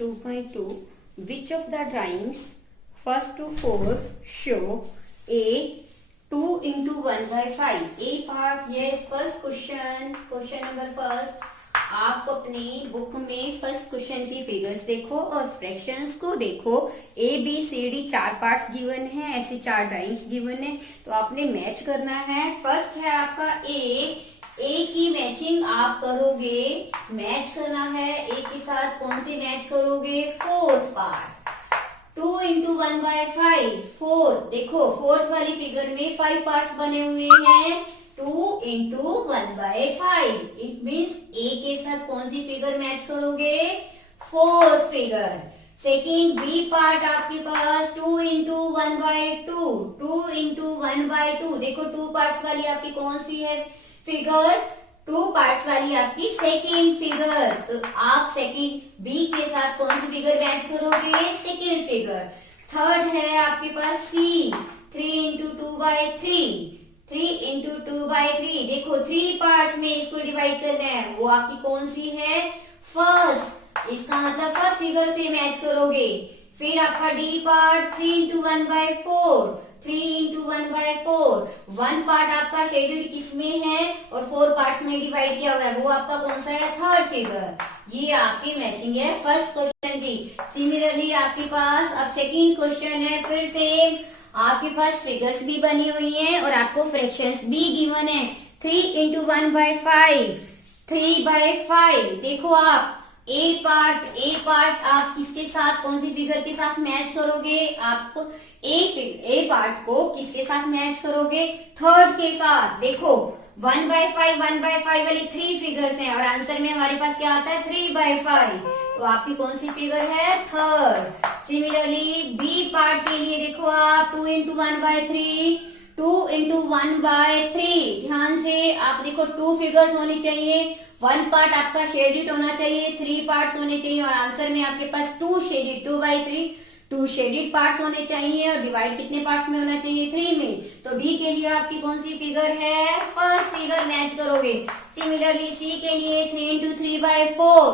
2.2. Which of the drawings first to four show a 2 into 1 by 5? A part, yes. First question number first. आप अपने book में first question की figures देखो और fractions को देखो. A B C D 4 parts given है, ऐसी 4 ड्राइंग्स गिवन है, तो आपने मैच करना है. फर्स्ट है आपका ए की मैचिंग आप करोगे. मैच करना है ए के साथ. कौन सी मैच करोगे? Fourth part. 2 into 1 by 5. Fourth. देखो फोर्थ वाली फिगर में 5 पार्ट्स बने हुए हैं. 2 into 1 by 5. It means A के साथ कौन सी फिगर मैच करोगे? Fourth figure. Second B part आपके पास 2 into 1 by 2. 2 into 1 by 2. देखो 2 पार्ट्स वाली आपकी कौन सी है फिगर? 2 पार्ट्स वाली आपकी सेकेंड फिगर. तो आप सेकेंड बी के साथ कौन सी फिगर मैच करोगे? Second figure. थर्ड है आपके पास सी. 3 into 2 by 3. 3 into 2 by 3. देखो 3 पार्ट्स में इसको डिवाइड करना है. वो आपकी कौन सी है? फर्स्ट. इसका मतलब फर्स्ट फिगर से मैच करोगे. फिर आपका D part 3 into 1 by 4. 3 into 1 by 4. 1 part आपका शेडेड किसमें है और 4 पार्ट्स में डिवाइड किया हुआ है. वो आपका कौन सा है? Third figure. ये आपकी मैचिंग है फर्स्ट क्वेश्चन की. सिमिलरली आपके पास अब सेकंड क्वेश्चन है. फिर से आपके पास फिगर्स भी बनी हुई हैं और आपको फ्रैक्शंस भी गिवन है. 3 into 1 by 5. 3 by 5. देखो आप ए पार्ट आप किसके साथ कौन सी फिगर के साथ मैच करोगे? आप ए पार्ट को किसके साथ मैच करोगे? थर्ड के साथ. देखो 1 by 5 वाली 3 फिगर्स हैं और आंसर में हमारे पास क्या आता है? 3 by 5. तो आपकी कौन सी फिगर है? थर्ड. सिमिलरली बी पार्ट के लिए देखो आप 2 into 1 by 3. 2 into 1 by 3. ध्यान से आप देखो 2 फिगर्स होनी चाहिए. 1 पार्ट आपका शेडेड होना चाहिए. 3 पार्ट्स होने चाहिए और आंसर में आपके पास 2 शेडेड 2 by 3. 2 शेडेड पार्ट्स होने चाहिए और डिवाइड कितने पार्ट्स में होना चाहिए? 3 में. तो बी के लिए आपकी कौन सी फिगर है? फर्स्ट फिगर मैच करोगे. सिमिलरली सी के लिए 3 into 3 by 4.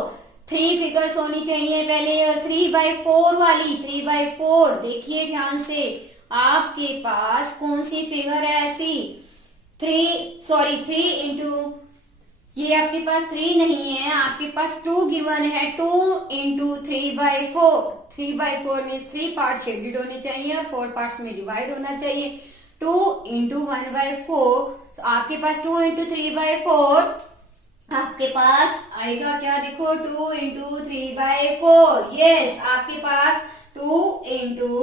3 फिगर्स होनी चाहिए पहले और 3 by 4 वाली 3 by 4. देखिए ध्यान से आपके पास कौन सी फिगर है ऐसी? 3 into ये आपके पास 3 नहीं है, आपके पास 2 गिवन है. 2 into 3 by 4. 3 by 4 means 3 part shaded होने चाहिए और 4 पार्ट्स में डिवाइड होना चाहिए. 2 into 1 by 4. तो आपके पास 2 into 3 by 4 आपके पास आएगा क्या? देखो 2 into 3 by 4. यस आपके पास 2 into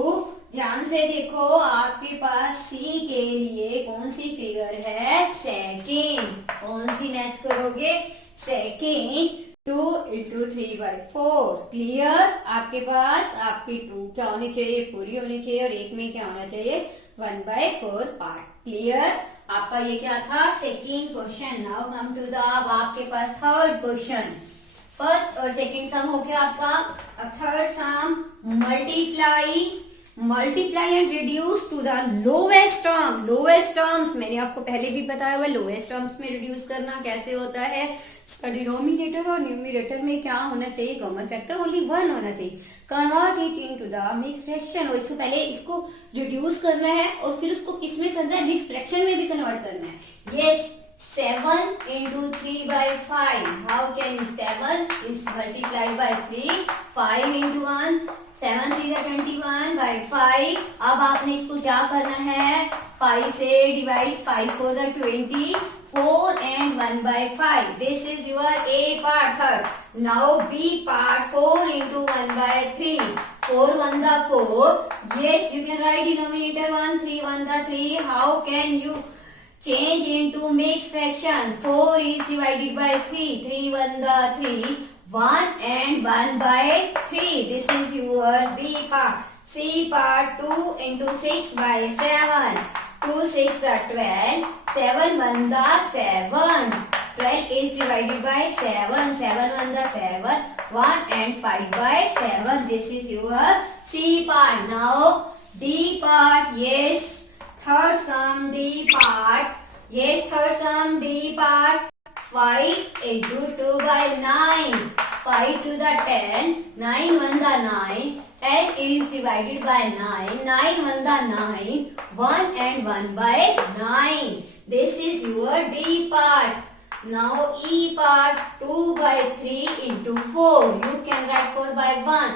ध्यान से देखो आपके पास सी के लिए कौन सी फिगर है? सेकेंड. कौन सी मैच करोगे? सेकेंड. 2 into 3 by 4. क्लियर. आपके पास आपकी 2 क्या होनी चाहिए? पूरी होनी चाहिए और एक में क्या होना चाहिए? 1 by 4 पार्ट. क्लियर. आपका ये क्या था? Second question. Now come to the आपके पास थर्ड क्वेश्चन. फर्स्ट और सेकेंड सम हो गया आपका. अब third sum multiply and reduce to the lowest term. Lowest terms मैंने आपको पहले भी बताया हुआ. लोएस्ट टर्म्स में रिड्यूस करना कैसे होता है? इसका डिनोमिनेटर और न्यूमरेटर में क्या होना चाहिए? कॉमन फैक्टर ओनली 1 होना चाहिए. Convert it into the mix fraction. और इसको पहले इसको रिड्यूस करना है और फिर उसको किस में करना है? मिक्स फ्रैक्शन में भी कन्वर्ट करना है. Yes 7 into 3 by 5. How can you 7 is multiplied by 3. 5 into 1. 7 3 का 21 by 5. अब आपने इसको क्या करना है? 5 से डिवाइड. 5 4 का 20. 4 and 1 by 5. This is your A part third. Now B part 4 into 1 by 3. 4 1 का 4. Yes, you can write denominator 1. 3 1 का 3. How can you change into mixed fraction? 4 is divided by 3. 3 1 का 3. 1 and 1 by 3. This is your B part. C part 2 into 6 by 7. 2 6 are 12. 7 1 the 7. 12 is divided by 7. 7 1 the 7. 1 and 5 by 7. This is your C part. Now D part. Yes. Third sum D part. Yes, third sum D part. 5 into 2 by 9. 5 to the 10, 9 1 the 9, 10 is divided by 9, 9 1 the 9, 1 and 1 by 9. This is your D part. Now E part, 2 by 3 into 4. You can write 4 by 1.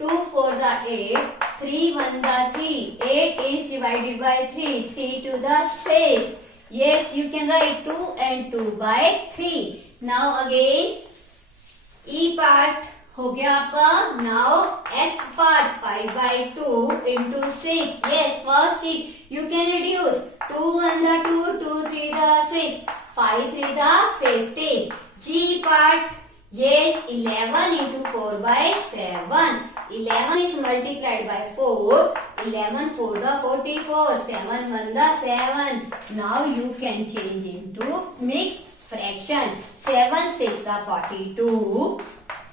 2 4 the 8, 3 1 the 3. 8 is divided by 3. 3 to the 6. Yes, you can write 2 and 2 by 3. Now again E part हो गया आपका. Now F part, 5 by 2 into 6. Yes, first you can reduce. 2 1 the 2, 2 3 the 6, 5 3 the 15. G part, yes, 11 into 4 by 7. 11 is multiplied by 4. 11 4 the 44. 7 1 the 7. Now you can change into mixed fraction. 7 6 the 42.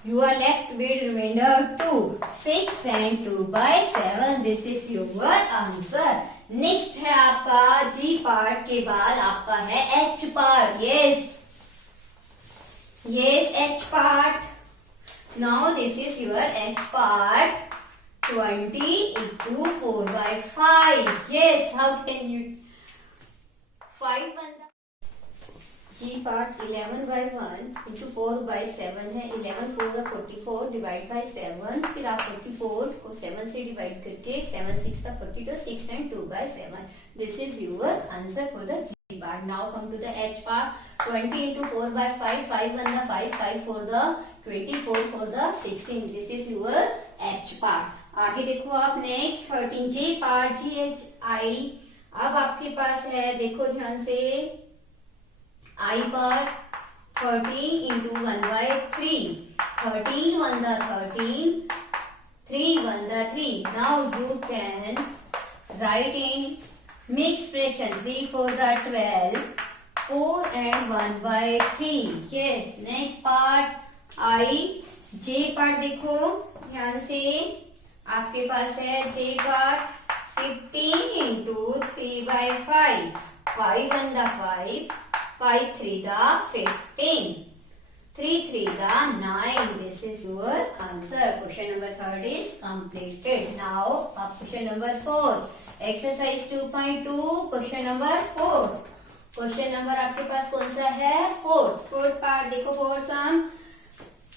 You are left with remainder 2. 6 and 2 by 7. This is your answer. Next है आपका G part के बाद आपका है H part. Yes, H part. Now this is your H part. 20 into 4 by 5. Yes, how can you? 5 1 G part 11 by 1 into 4 by 7 है. 11 4 the 44 divide by 7. फिर आप 44 को 7 से डिवाइड करके 7 6 the 42, 6 and 2 by 7. This is your answer for the G part. Now come to the H part. 20 into 4 by 5. 5 1 the 5. 5 4 the 24 for the 16. This is your H part. आगे देखो आप next 13 J part. G H I. अब आपके पास है, देखो ध्यान से, I part 13 into 1 by 3. 13 1 the 13, 3 1 the 3. Now you can write in mixed fraction. 3 4 the 12, 4 and 1 by 3. Yes, next part I. J part देखो ध्यान से, आपके पास है J part 15 into 3 by 5. 5 1 the 5, 5 3 the 15, 3 3 the 9. This is your answer. Question number 3 is completed. Now question number 4. Exercise 2.2. Question number 4. Question number आपके पास कौन सा है? 4th part देखो. 4 sum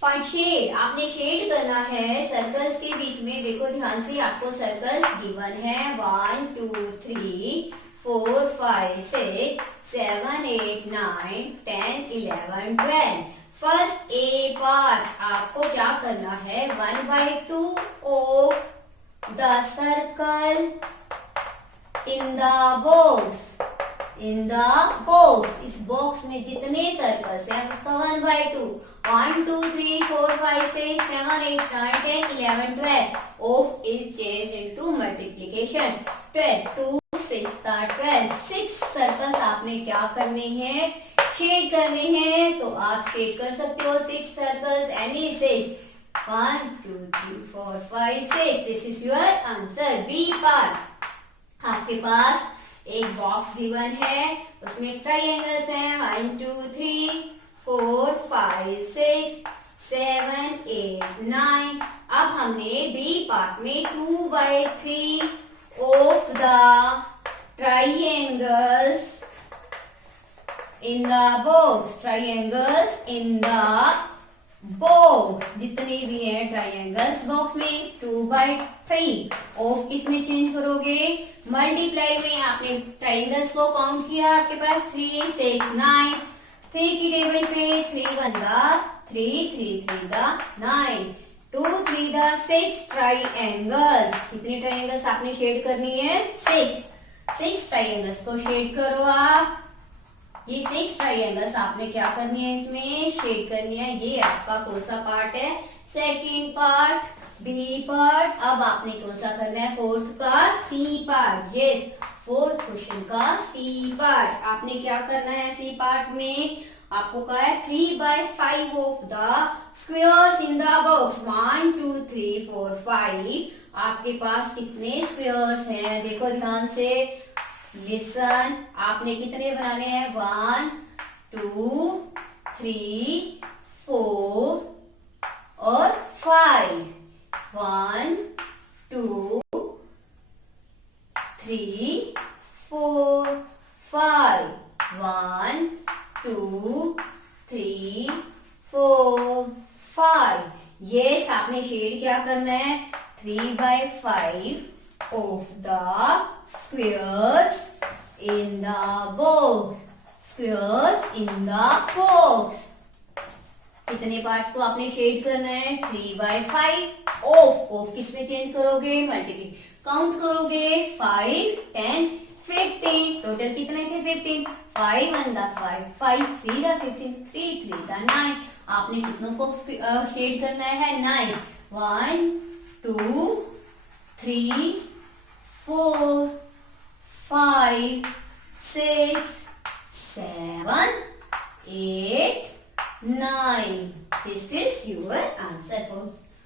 पॉइंट शेड. आपने शेड करना है सर्कल्स के बीच में. देखो ध्यान से, आपको सर्कल्स गिवन है 1 2 3 4 5 6 7 8 9 10 11 12. फर्स्ट ए पार्ट आपको क्या करना है? 1/2 of the circle in the box. इस बॉक्स में जितने सर्कल्स हैं उसका 1/2. 1 2 3 4 5 6 7 8 9 10 11 12 of is change into multiplication. 12 2 6 12. 6 circles आपने क्या करने हैं? शेड करने हैं. तो आप शेड कर सकते हो 6 circles, any 6. 1 2 3 4 5 6. This is your answer. B part, आपके पास एक बॉक्स गिवन है, उसमें ट्राइंगल्स हैं 1 2 3 4 5 6 7 8 9. अब हमने बी पार्ट में 2/3 of the triangles in the box, जितने भी हैं ट्राइंगल्स बॉक्स में 2/3 ऑफ किसमें चेंज करोगे? मल्टीप्लाई में. आपने ट्राइंगल्स को काउंट किया, आपके पास 3 6 9. 3 की टेबल पे 3 1 the 3 3 3 the 9, 2 3 the 6 ट्राइंगल्स. कितने ट्राइंगल्स आपने शेड करनी है? 6 ट्राइंगल्स को शेड करो आप. ये 6 ट्राइंगल्स आपने क्या करनी है? इसमें शेड करनी है. ये आपका कौन सा पार्ट है? Second part, B part. अब आपने कौन सा करना है? 4th का C part. Yes, 4th question का सी पार्ट. आपने क्या करना है? सी पार्ट में आपको कहा है 3/5 of the squares in the box. 1 2 3 4 5. आपके पास कितने स्क्वायर्स हैं? देखो ध्यान से, लिसन. आपने कितने बनाने हैं? 1 2 3 4 और 5. 1 2 3 4 5. 1 2 3 4 5. यस, आपने शेड क्या करना है? 3/5 of the squares in the box. Squares in the box. कितने पार्ट्स को आपने शेड करना है? 3/5 ऑफ किस में चेंज करोगे? मल्टीप्ली काउंट करोगे 5 10 15. टोटल कितने थे? 15. 5 1 द 5 5 3 द 15 3 3 द 9. आपने कितनों को शेड करना है? 9. 1 2 3 4 5 6 7 8 9. This is your answer. For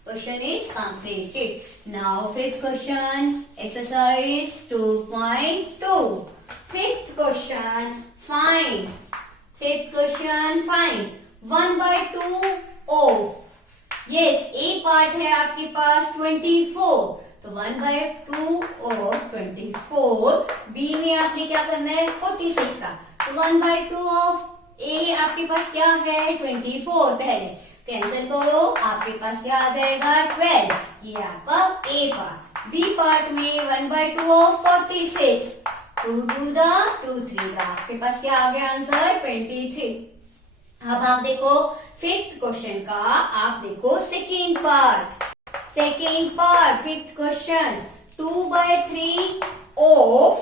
question is completed. Now fifth question, exercise 2.2. Fifth question, find. Fifth question, find 1/2 O. Yes, A part है आपके पास 24. तो 1/2 of 24. B में आपने क्या करना है? 46 का. तो 1/2 of A आपके पास क्या है? 24. पहले कैंसिल करो, आपके पास क्या आ जाएगा? 12. ये आपका A पार्ट. B पार्ट में 1/2 of 46. 2 2 द 2 3 द आपके पास क्या आ गया आंसर? 23. अब आप देखो फिफ्थ क्वेश्चन का, आप देखो second part. Second part fifth question 2/3 of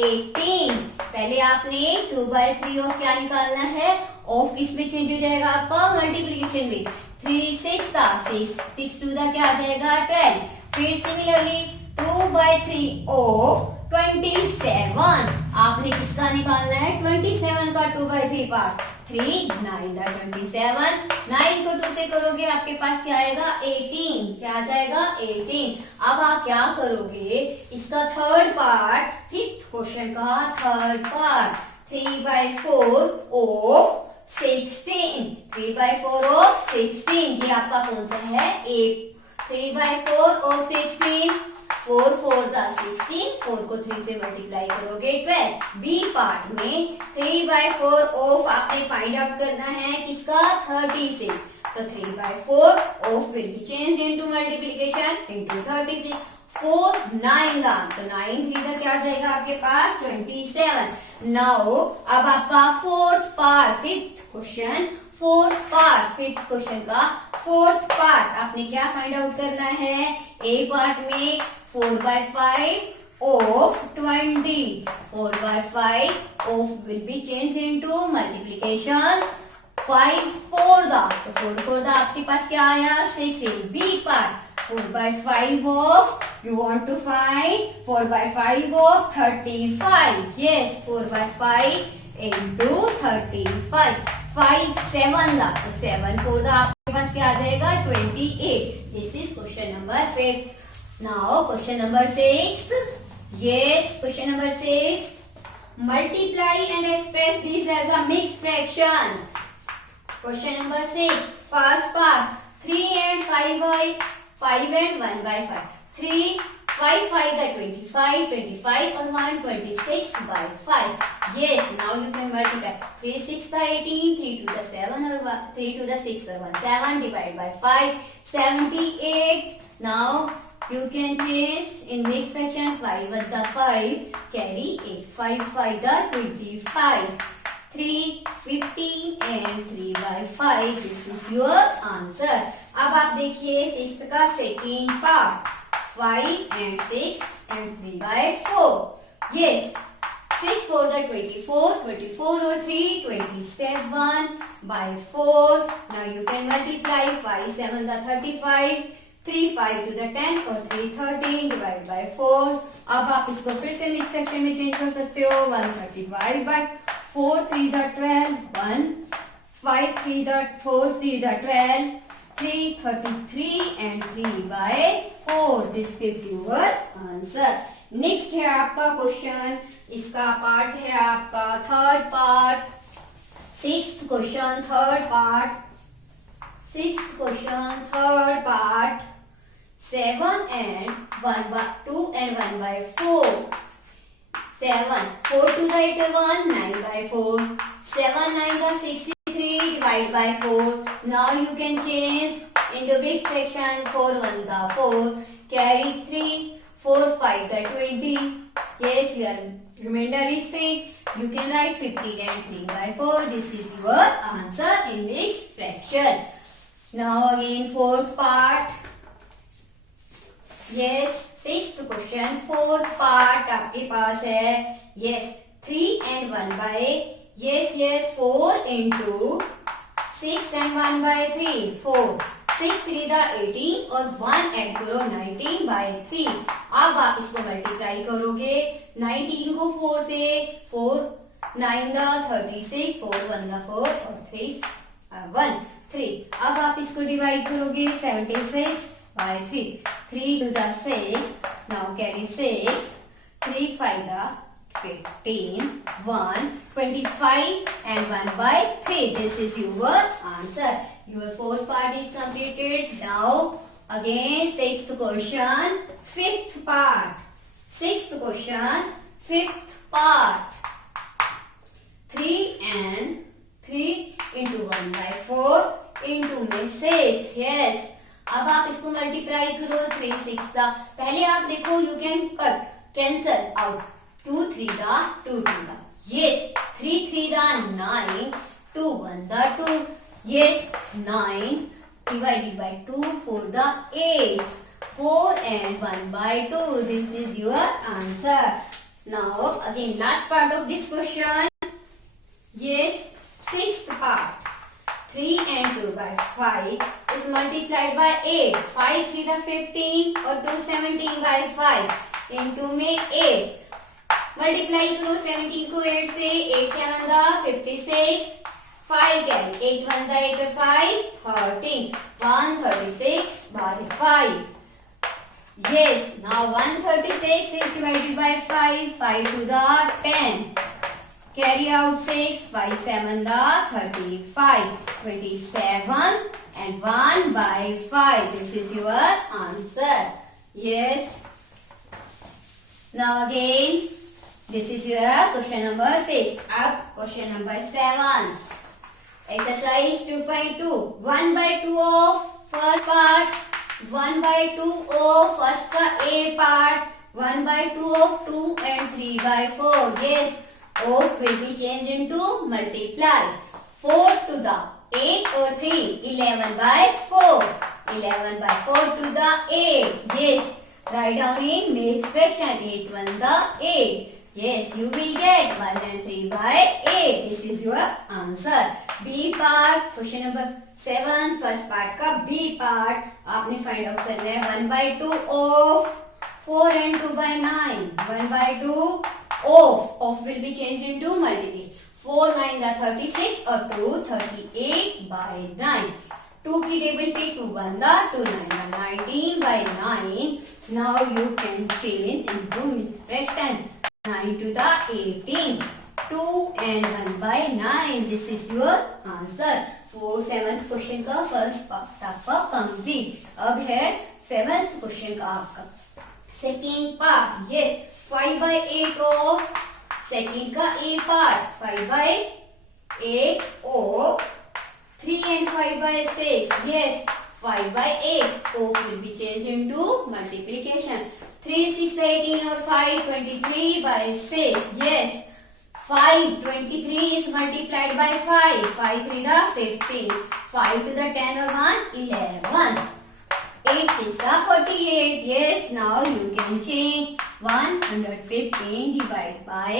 18. पहले आपने 2/3 ऑफ क्या निकालना है? ऑफ किस में चेंज हो जाएगा आपका? मल्टीप्लीकेशन में. 3 6 का 6 2 दा क्या आ जाएगा? 12. फिर सिमिलरली 2/3 ऑफ 27. आपने किसका निकालना है? 27 का 2/3 पार्ट. 3 9 दा 27. 9 को 2 से करोगे आपके पास क्या आएगा? 18. क्या आ जाएगा? 18. अब आप क्या करोगे? इसका थर्ड पार्ट, फिफ्थ क्वेश्चन का थर्ड पार्ट, 3/4 ऑफ 16. 3/4 ऑफ 16. ये आपका कौन सा है? 3/4 ऑफ 16. 4 4 द 16. 4 को 3 से मल्टीप्लाई करोगे 12. बी पार्ट में 3/4 ऑफ आपने फाइंड आउट करना है किसका? 36. तो 3/4 of will be change into multiplication into 36. 4 9 दा, तो 9 3 दा क्या आ जाएगा आपके पास? 27. नाउ अब आपका fourth part fifth question, fourth part fifth question का फोर्थ पार्ट आपने क्या फाइंड आउट करना है? ए पार्ट में 4/5 of 20. 4/5 of will be changed into multiplication. 5 4 दा, तो 4 4 दा आपके पास क्या आया? 6. B part 4/5 of, you want to find 4/5 of 35. Yes, 4/5 into 35. 5 7 दा, तो 7 4 दा आपके पास क्या आ जाएगा? 28. This is question number 5. Now question number 6. Yes, question number 6. Multiply and express this as a mixed fraction. Question number 6. First part 3 and 5 and 1/5. 3 5 5 the 25. 25 और 1 26/5. Yes, now you can multiply. 3 6 the 18. 3 2 the 7 और 3 2 the 6 or 1 7 divided by 5. 78. Now you can change in mixed fraction. 5 with the 5 carry 8. 5 5 the 25. 3 15 and 3/5. This is your answer. अब आप देखिए sixth का second part. 5 and 6 and 3/4. Yes, 6 4 the 24. 24 or 3 27/4. Now you can multiply. 5 7 the 35. 3 5 to the 10 और 3 13 divided by 4. अब आप इसको फिर से मिक्स फ्रैक्शन में चेंज कर सकते हो. 135/4 3 the 12. 1 5 3 the 4 3 the 12. 3 33 and 3/4. This is your answer. Next है आपका क्वेश्चन. इसका पार्ट है आपका third part. Sixth question third part. Sixth question, third part. 7 and 1 by 2 and 1 by 4. 7. 4 to the 8 1, 9 by 4. 7 9 the 63, divide by 4. Now you can change into big fraction. 4 1 the 4. Carry 3. 4 5 the 20. Yes, your remainder is 3. You can write 15 and 3 by 4. This is your answer in mixed fraction. Now again fourth part. Yes, sixth question, fourth part आपके पास है. Yes, 3 and 1 by, yes 4 into 6 and 1 by 3. 4 6 3 the 18 और 1 add करो 19 by 3. अब आप इसको multiply करोगे. 19 को 4 से, 4 9 the 36, 4 1 the 4 और 3 1 3. अब आप इसको डिवाइड करोगे. 76 by 3. 3 to the 6. Now carry 6. 3 5 the 15. 1 25 and 1 by 3. This is your answer. Your fourth part is completed. Now again sixth question, fifth part. Sixth question, fifth part. 3 and 3 into 1 by 4 into में 6. Yes. अब आप इसको multiply करो. 3 6 का पहले आप देखो, you can cut cancel out. 2 3 दा 2 2 दा. यस. 3 3 दा 9. 2 1 दा 2. यस. 9 divided by 2. 4 दा 8. 4 and 1 by 2. This is your answer. Now again last part of this question. Yes, sixth part. 3 and 2 by 5 is multiplied by 8. 5 3 the 15 और 2 17 by 5 into में 8. Multiply करो 17 को 8 से. 8 7 the 56. 5 carry 8 1 the 8 5 13. 136 by 5. Yes. Now 136 is divided by 5. 5 to the 10. Carry out 6, 5 7 the 35, 27 and 1 by 5. This is your answer. Yes. Now again, this is your question number 6. Up question number 7. Exercise 2.2. 1 by 2 of first part. 1 by 2 of first का A part. 1 by 2 of 2 and 3 by 4. Yes. Of will be changed into multiply. 4 to the 8 or 3. 11 by 4. 11 by 4 to the 8. Yes. Write down in mixed fraction. 8 1 the 8. Yes, you will get 1 and 3 by 8. This is your answer. B part. Question number 7. First part का B part. आपने find out करना है. 1 by 2 of 4 and 2 by 9. 1 by 2 of will be changed into multiply. 4 9 the 36 or 2 38 by 9. 2 की table पे 2 1 the 2 9 the 19 by 9. Now you can change into mixed fraction. 9 to the 18. 2 and 1 by 9. This is your answer. 4 7th question का first part आपका complete. अब है 7th question का आपका second part. Yes. 5 by 8 of second का A part. 5 by 8 of 3 and 5 by 6. Yes. 5 by 8 of will be changed into multiplication. 3 6 18 or 5 23 by 6. Yes. 5 23 is multiplied by 5. 5 3 the 15. 5 to the 10 or 1 11. 8 6 the 48. Yes. Now you can change. 115 divided by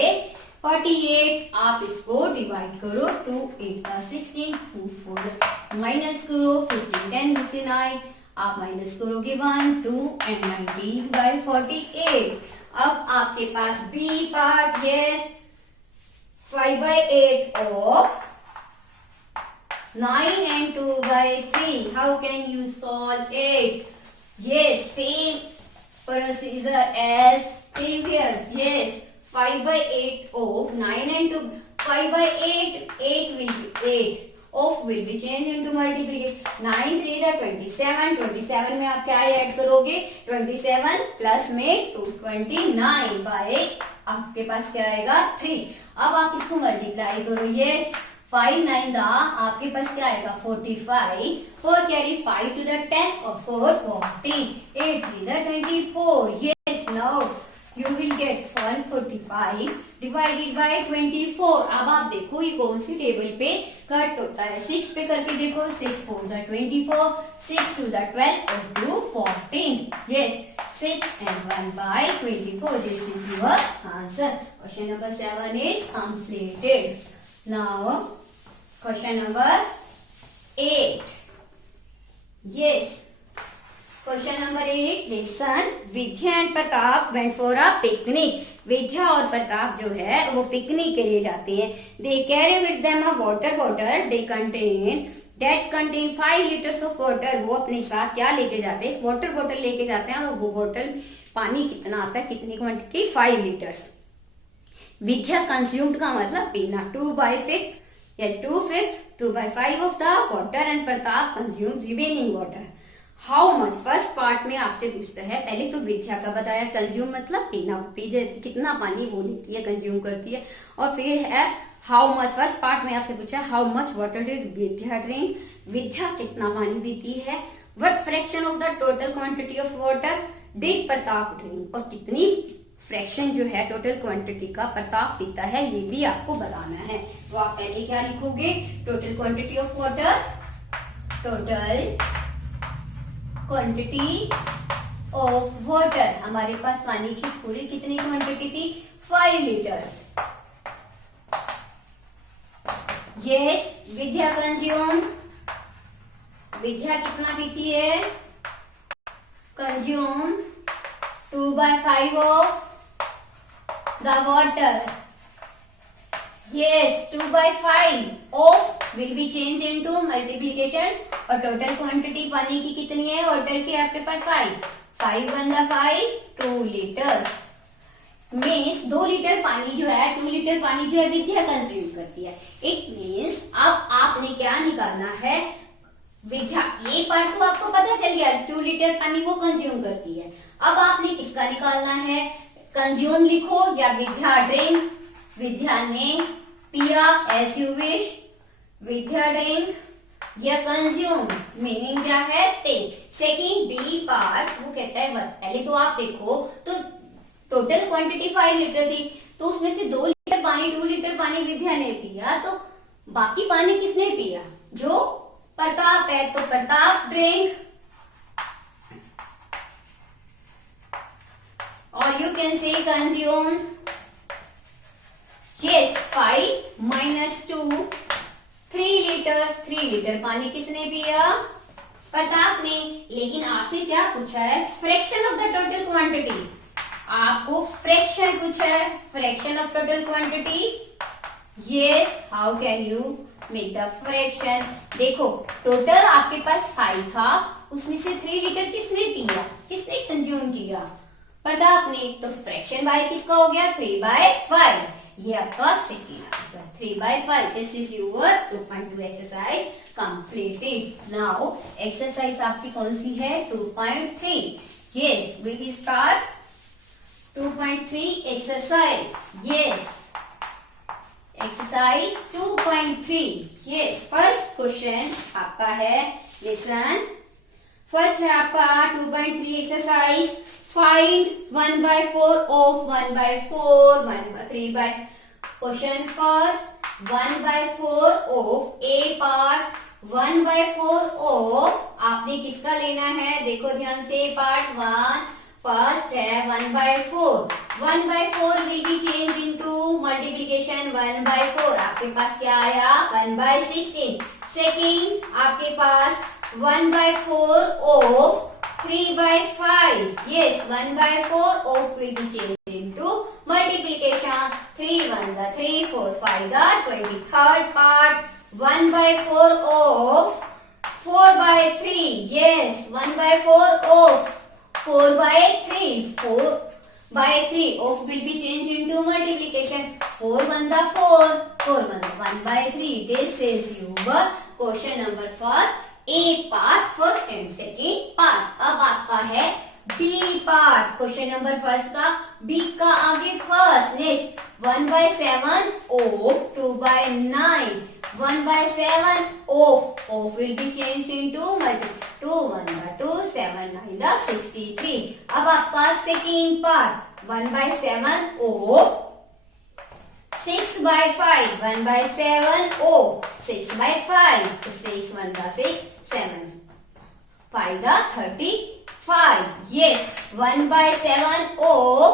48. आप इसको divide करो. 2 8 का 16. 2 4 minus करो. 15 10 से 9. आप minus करोगे 1 2 and 19 by 48. अब आपके पास B part. Yes. 5 by 8 of 9 and 2 by 3. How can you solve it? Yes, same procedure as previous. Yes, 5 by 8 of 9 and 2. 5 by 8, 8 will be 8 of will be changed into multiplication. 9 3 the 27. 27 में आप क्या add करोगे? 27 plus में 229 bye आपके पास क्या आएगा? 3. अब आप इसको मल्टीप्लाई करो. यस, 5 9 दा आपके पास क्या आएगा? 45. 4 कैरी 5 to the 10 और 4 40. 8 3 the 24. Yes, now you will get 145 divided by 24. अब आप देखो ये कौन सी टेबल पे कट होता है. 6 पे करके देखो. 6 4 the 24, 6 2 the 12 और 2 14. Yes, 6 and 1 by 24. This is your answer. Question number 7 is completed. Now question number 8. Yes. Question number 8. Listen. Vidya and Pratap went for a picnic. विद्या और प्रताप जो है वो पिकनिक के लिए जाते हैं. They carry with them a water bottle. They contain 5 liters of water. वो अपने साथ क्या लेके जाते हैं? वाटर बॉटल लेके जाते हैं. और वो बॉटल पानी कितना आता है? कितनी क्वांटिटी? 5 लीटर्स. विद्या कंज्यूम्ड का मतलब पीना. 2/5 या 2/5, 2/5 of the water and Pratap consume remaining water. How much? First part में आपसे पूछता है. पहले तो विद्या का बताया, कंज्यूम मतलब पीना. पीजे कितना पानी वो लेती है, कंज्यूम करती है. और फिर है हाउ मच. फर्स्ट पार्ट में आपसे पूछा how much water did Vidya drink. Vidya कितना पानी पीती है. What fraction of the total quantity of water did Pratap drink. और कितनी फ्रैक्शन जो है टोटल क्वांटिटी का प्रताप पीता है, ये भी आपको बताना है. तो आप पहले क्या लिखोगे? Total quantity of water. Total quantity of water. हमारे पास पानी की पूरी कितनी क्वांटिटी थी? 5 लीटर्स. यस, विद्या कंज्यूम. विद्या कितना पीती है? Consume 2/5 of the water. Yes, 2/5 of will be changed into multiplication. और टोटल क्वांटिटी पानी की कितनी है? वाटर की आपके पास 5. 5 1 the 5, 2 लीटर्स. मीन्स 2 लीटर पानी जो है, 2 लीटर पानी जो है विद्या कंज्यूम करती है. इट मीन्स अब आपने क्या निकालना है? विद्या, ये पार्ट तो आपको पता चल गया, 2 लीटर पानी वो कंज्यूम करती है. अब आपने किसका निकालना है? कंज्यूम लिखो या विद्या ड्रिंक. विद्या ने पिया, as you wish. Vidya drink या कंज्यूम, मीनिंग क्या है? सेकेंड बी पार्ट वो कहता है what? पहले तो आप देखो तो टोटल क्वांटिटी 5 लीटर थी, तो उसमें से 2 लीटर पानी, 2 लीटर पानी विद्या ने पिया. तो बाकी पानी किसने पिया? जो प्रताप है. तो Pratap drink. Or you can say consume. Yes, 5 minus 2, 3 liters. 3 litre पानी किसने पिया? प्रताप ने. लेकिन आपसे क्या पूछा है? Fraction of the total quantity. आपको फ्रैक्शन पूछा है. Fraction of total quantity. Yes, how can you make the fraction? देखो टोटल आपके पास 5 था, उसमें से 3 लीटर किसने पिया? किसने कंज्यूम किया? प्रताप ने. तो फ्रैक्शन बाय किसका हो गया? 3/5. ये आपका second answer. 3/5. This is your 2.2 exercise completed. Now exercise आपकी कौन सी है? 2.3. Yes, we will start 2.3 exercise. Yes, exercise 2.3. Yes, first question आपका है. लिसन. फर्स्ट है आपका 2.3 exercise. Find 1/4 of 1/4, 1/3. Question first, 1/4 of A part, 1/4 of आपने किसका लेना है? देखो ध्यान से. पार्ट 1 फर्स्ट है 1/4. 1/4 will be changed into multiplication. 1/4 आपके पास क्या आया? 1/16. सेकेंड आपके पास 1/4 of 3/5. Yes, 1/4 of will be changed into multiplication. 3 1 the 3, 4 5 the 23rd part. 1/4 of 4/3. Yes, 1/4 of 4/3. 4/3 of will be changed into multiplication. 4 1 the 4, 4 1 the 1/3. This is your question number first A part first and second part. अब आपका है B part question number first का। B का आगे first next 1/7 of 2/9 1/7 of will be changed into multiple 2 1/2 7 9 63। अब आपका second part 1/7 of 6/5 1/7 of 6/5 तो 6 1 6 7 5 35 yes 1/7 of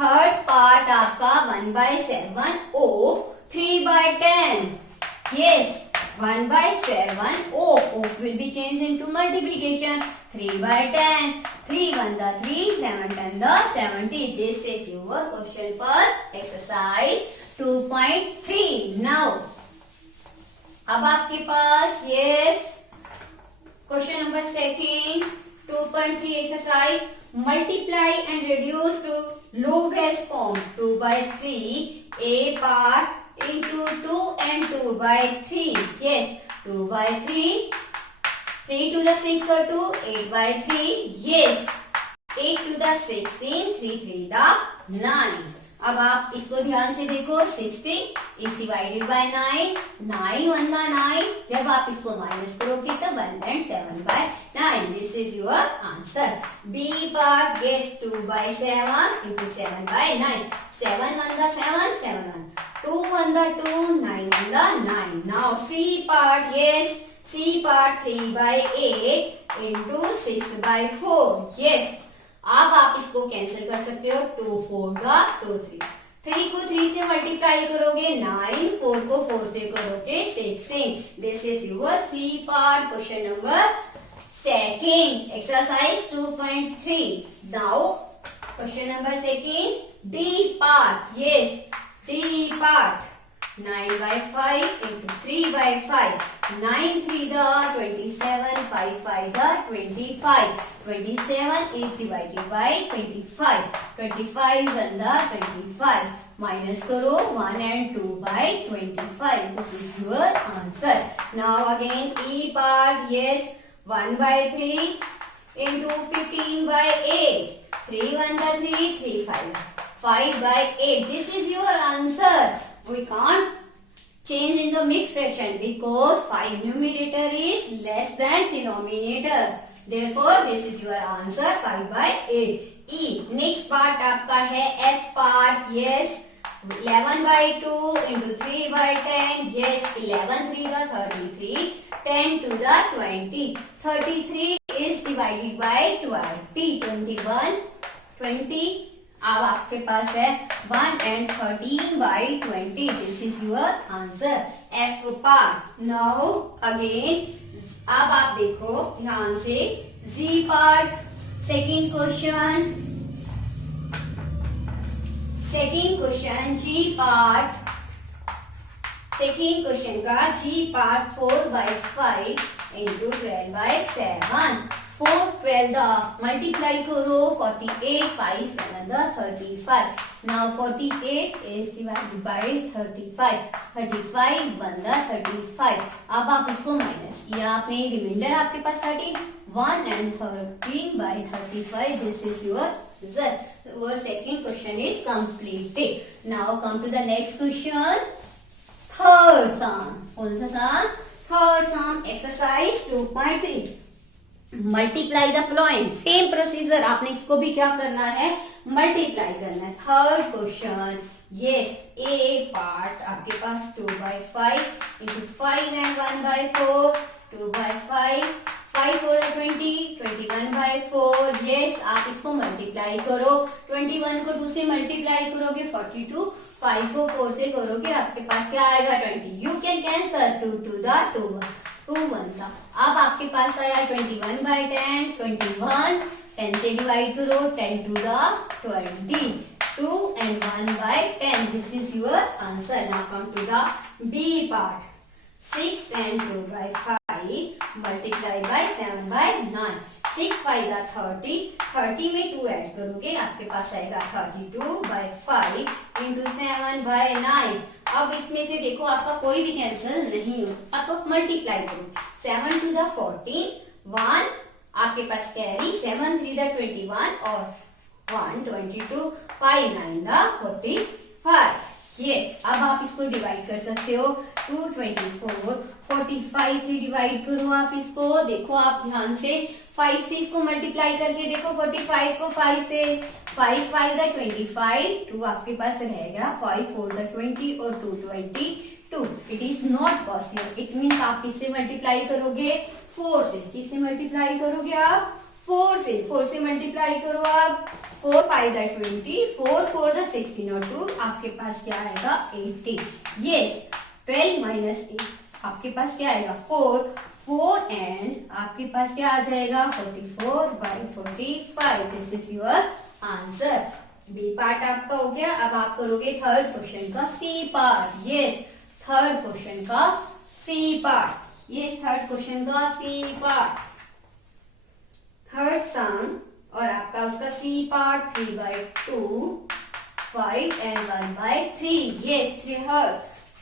third part आपका 1/7 of 3/10 yes 1/7 of will be changed into multiplication 3/10 3 1 3 7 10 70। this is your question first exercise 2.3। now अब आपके पास yes question number second 2.3 exercise multiply and reduce to lowest form 2/3 a part into 2 and 2/3 yes 2/3 3 to the 6 or 2 8/3 yes 8 to the 16 3 3 the 9। अब आप इसको ध्यान से देखो 60 is divided by 9 9 1 the 9 जब आप इसको माइनस करोगे तो 1 and 7/9 this is your answer। B part yes 2/7 into 7/9 7 1 the 7 7 1 2 1 the 2 9 1 the 9। now C part yes C part 3/8 into 6/4 yes। अब आप इसको कैंसिल कर सकते हो 2 4 का 2 3 3 को 3 से मल्टीप्लाई करोगे 9 4 को 4 से करोगे 16। This is your C part question number second exercise 2.3। Now question number second D part yes D part 9/5 into 3/5 9 3 the 27 5 5 the 25 27 is divided by 25 25 1 the 25 minus करो 1 and 2/25 this is your answer। now again E part yes 1/3 into 15/8 3 1 the 3 3 5 5/8 this is your answer। we can't change in the mixed fraction because 5 numerator is less than denominator therefore this is your answer 5/8। E next part आपका है F part yes 11/2 into 3/10 yes 11 3 the 33 10 to the 20 33 is divided by 20 21 20 अब आपके पास है 1 and 13/20 this is your answer F part। now again अब आप देखो ध्यान से Z part second question G part second question का G part 4/5 into 12/7 4 12 the multiply करो 48 5 7 the 35 now 48 is divided by 35 35 1 the 35 अब आप इसको माइनस किया आपने रिमाइंडर आपके पास 31 and 13/35 this is your answer। your second question is completed। now come to the next question third sum कौन सा sum third sum exercise 2.3 multiply the flowing same procedure आपने इसको भी क्या करना है मल्टीप्लाई करना है। थर्ड क्वेश्चन यस ए पार्ट आपके पास 2/5 into 5 and 1/4 2/5 5 4 20 21/4 यस आप इसको मल्टीप्लाई करो 21 को 2 से मल्टीप्लाई करोगे 42 5 को 4 से करोगे आपके पास क्या आएगा 20 you can cancel 2 to the 2 2 1 था। अब आपके पास आया 21/10 21 10 से डिवाइड करो 10 to the 20 2 and 1/10 this is your answer। now come to the B part 6 and 2/5 multiply by 7/9 6 5 the 30 30 में 2 ऐड करोगे आपके पास आएगा 32/5 into 7/9 अब इसमें से देखो आपका कोई भी कैंसिल नहीं हो, आप मल्टीप्लाई करो 7 to the 14 1 आपके पास कैरी 7 3 the 21 और 1 22 5 9 the 45। यस अब आप इसको डिवाइड कर सकते हो 224 45 से डिवाइड करो आप इसको। देखो आप ध्यान से 5 से इसको मल्टीप्लाई करके देखो 45 को 5 से 5 5 the 25 2 आपके पास रहेगा 5 4 the 20 और 2 22। It is not possible. It means आप किससे मल्टीप्लाई करोगे 4 से। किससे मल्टीप्लाई करोगे आप 4 से मल्टीप्लाई करो आप 4 5 the 20 4 4 the 16 और 2 आपके पास क्या आएगा 80। यस 12 minus 8 आपके पास क्या आएगा 4 एंड आपके पास क्या आ जाएगा 44 by 45। This is your answer. B part आपका हो गया। अब आप करोगे थर्ड क्वेश्चन का C part. Yes third question का C part. Yes third question का सी पार्ट थर्ड सम और आपका उसका C part 3 by 2 5 and 1 by 3। yes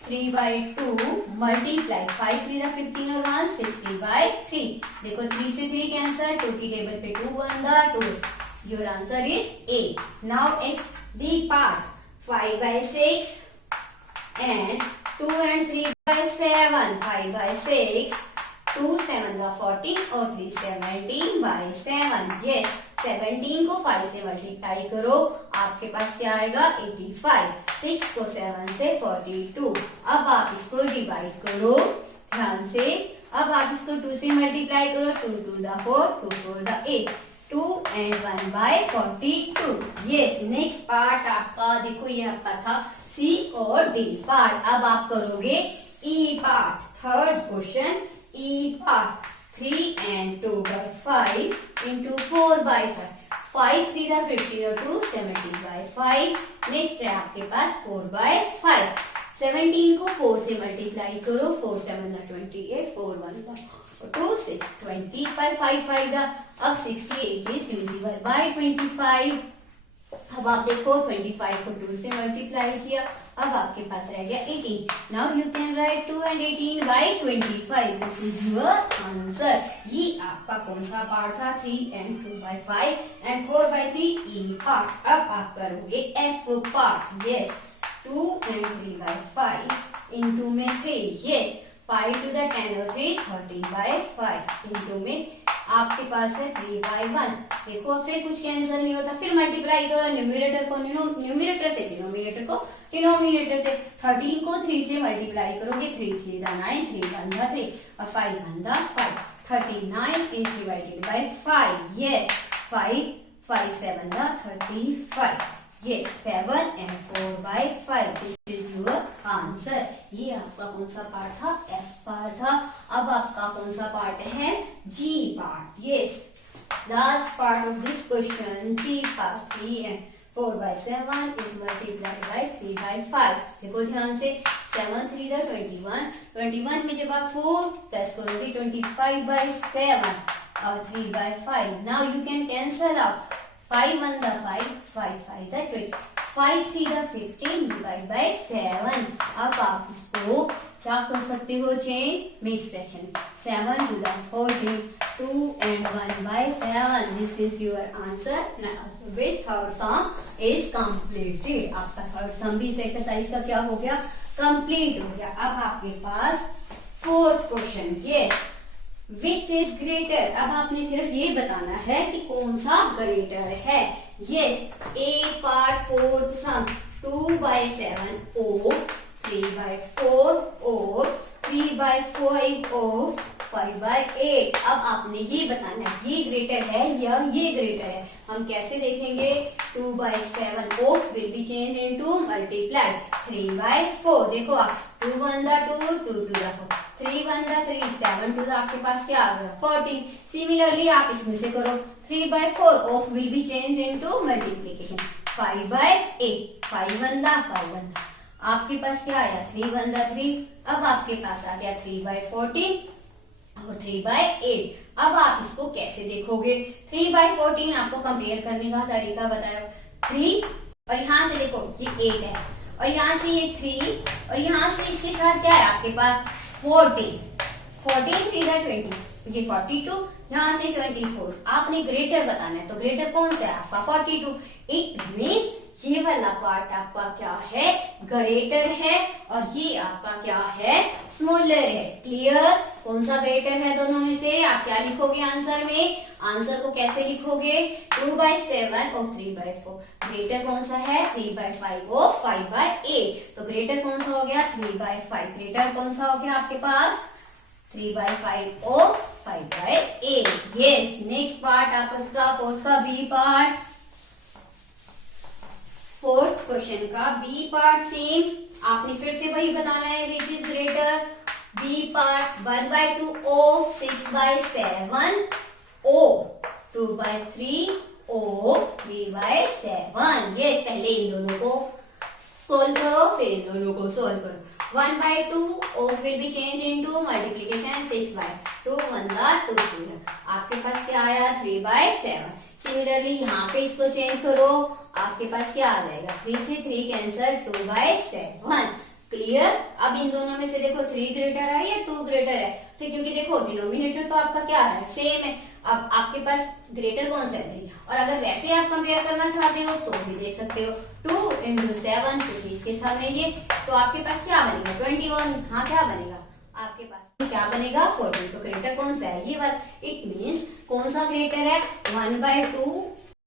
3 by 2 multiply 5 3 the 15 और 1 60 by 3। देखो 3 से 3 कैंसर 2 की टेबल पे 2 1 the 2। Your answer is a. Now x D part 5 by 6 and 2 and 3 by 7 5 by 6 2 7 the 14 और 3 17 by 7। yes 17 को 5 से मल्टीप्लाई करो आपके पास क्या आएगा 85। 6 को 7 से 42। अब आप इसको डिवाइड करो ध्यान से। अब आप इसको 2 से मल्टीप्लाई करो 2 2 the 4 2 4 the 8 2 and 1 by 42। Yes next part आपका देखो ये आपका था सी और डी पार्ट। अब आप करोगे E part third question E part 3 and 2 by 5 into 4 by 5 5 3 the 15 और 2 70 by 5। नेक्स्ट है आपके पास 4 by 5। 17 को 4 से मल्टीप्लाई करो 4 7 the 28 4 1 the 2 6 25 5 5 the अब 68 is divisible by 25। अब आप देखो 25 को 2 से मल्टीप्लाई किया अब आपके पास रह गया 18। Now you can right 2 and 18 by 25। This is your answer. ये आपका कौन सा पार्ट था 3 and 2 by 5 and 4 by 3 E part. अब आप करोगे F part. Yes 2 and 3 by 5 into में 3। यस 5 to the 10 और 3 30 by 5 इंटू में आपके पास है 3 by 1। देखो फिर कुछ कैंसिल नहीं होता फिर मल्टीप्लाई करो न्यूमरेटर को न्यूमरेटर से डिनोमिनेटर को डिनोमिनेटर से 13 को 3 से मल्टीप्लाई करोगे 3 3 the 9 3 1 the 3 और 5 1 the 5। 39 is divided by 5। yes 5 5 7 the 35। yes 7 and 4 by 5। this is your answer। ये आपका कौन सा पार्ट था एफ पार्ट था। अब आपका कौन सा पार्ट है G part. yes last part of this question G part 3 and 4 by 7 is multiplied by 3 by 5। देखो ध्यान से 7 3 the 21 में जब आप 4 प्लस करोगे 25 by 7 और 3 by 5। now you can cancel out 5 1 the 5 5 5 the 20 5 3 the 15 divide by 7। अब आप इसको क्या कर सकते हो change mix fraction 7 to the 14 2 and 1 by 7। this is your answer। now so this third sum is completed। आपका थर्ड सम भी इस एक्सरसाइज का क्या हो गया कंप्लीट हो गया। अब आपके पास fourth question yes which is greater. अब आपने सिर्फ ये बताना है कि कौन सा ग्रेटर है। Yes A part fourth some 2 by 7 or 3 by 4 or 3 by 5 or 5 by 8। अब आपने ये बताना है ये ग्रेटर है या ये ग्रेटर है। हम कैसे देखेंगे 2 by 7 of will be change into multiply 3 by 4। देखो आप 2 1 the 2 2 2 the 4 3 1 the 3 7 2 the आपके पास क्या आ गया 14। सिमिलरली आप इसमें से करो 3 by 4 of will be change into multiplication 5 by 8 5 1 the 5 1 आपके पास क्या आया 3 1 the 3। अब आपके पास आ गया 3 by 14 और 3 by 8। अब आप इसको कैसे देखोगे 3 by 14 आपको कंपेयर करने का तरीका बताया 3 और यहां से देखो ये 8 है और यहाँ से ये 3 और यहाँ से इसके साथ क्या है आपके पास 14 3 का 20, ये 42, यहाँ से 24। आपने ग्रेटर बताना है, तो ग्रेटर कौन सा है आपका 42। इट मीन्स ये वाला पार्ट आपका क्या है ग्रेटर है और ये आपका क्या है स्मॉलर है। क्लियर? कौन सा ग्रेटर है दोनों में से? आप क्या लिखोगे आंसर में? आंसर को कैसे लिखोगे? 2/7 और 3/4। ग्रेटर कौन सा है? 3/5 और 5/8। तो ग्रेटर कौन सा हो गया? 3/5। ग्रेटर कौन सा हो गया आपके पास? 3/5 और 5/8। यस। नेक्स्ट पार्ट आपका फोर्थ का बी पार्ट। फोर्थ क्वेश्चन का बी पार्ट सेम आपने फिर से वही बताना है which is greater. B part 1/2 of 6/7 or 2/3 of 3/7। ये पहले इन दोनों को सोल्व करो, फिर इन दोनों को सोल्व करो। 1/2 of will be change into multiplication 6/2 1 2 2। आपके पास क्या आया 3/7। सिमिलरली यहाँ पे इसको चेंज करो, आपके पास क्या आ जाएगा 3 से 3 कैंसल 2/7। क्लियर? अब इन दोनों में से देखो 3 ग्रेटर है या 2 ग्रेटर है, तो क्योंकि देखो डिनोमिनेटर तो आपका क्या है सेम है। अब आपके पास ग्रेटर कौन सा है 3, और अगर वैसे आप कंपेयर करना चाहते हो तो भी देख सकते हो 2 × 7 क्योंकि इसके सामने ये, तो आपके पास क्या बनेगा 21। हाँ क्या बनेगा आपके पास क्या बनेगा 14। तो ग्रेटर कौन सा है ये वाला। इट मीन्स कौन सा ग्रेटर है 1/2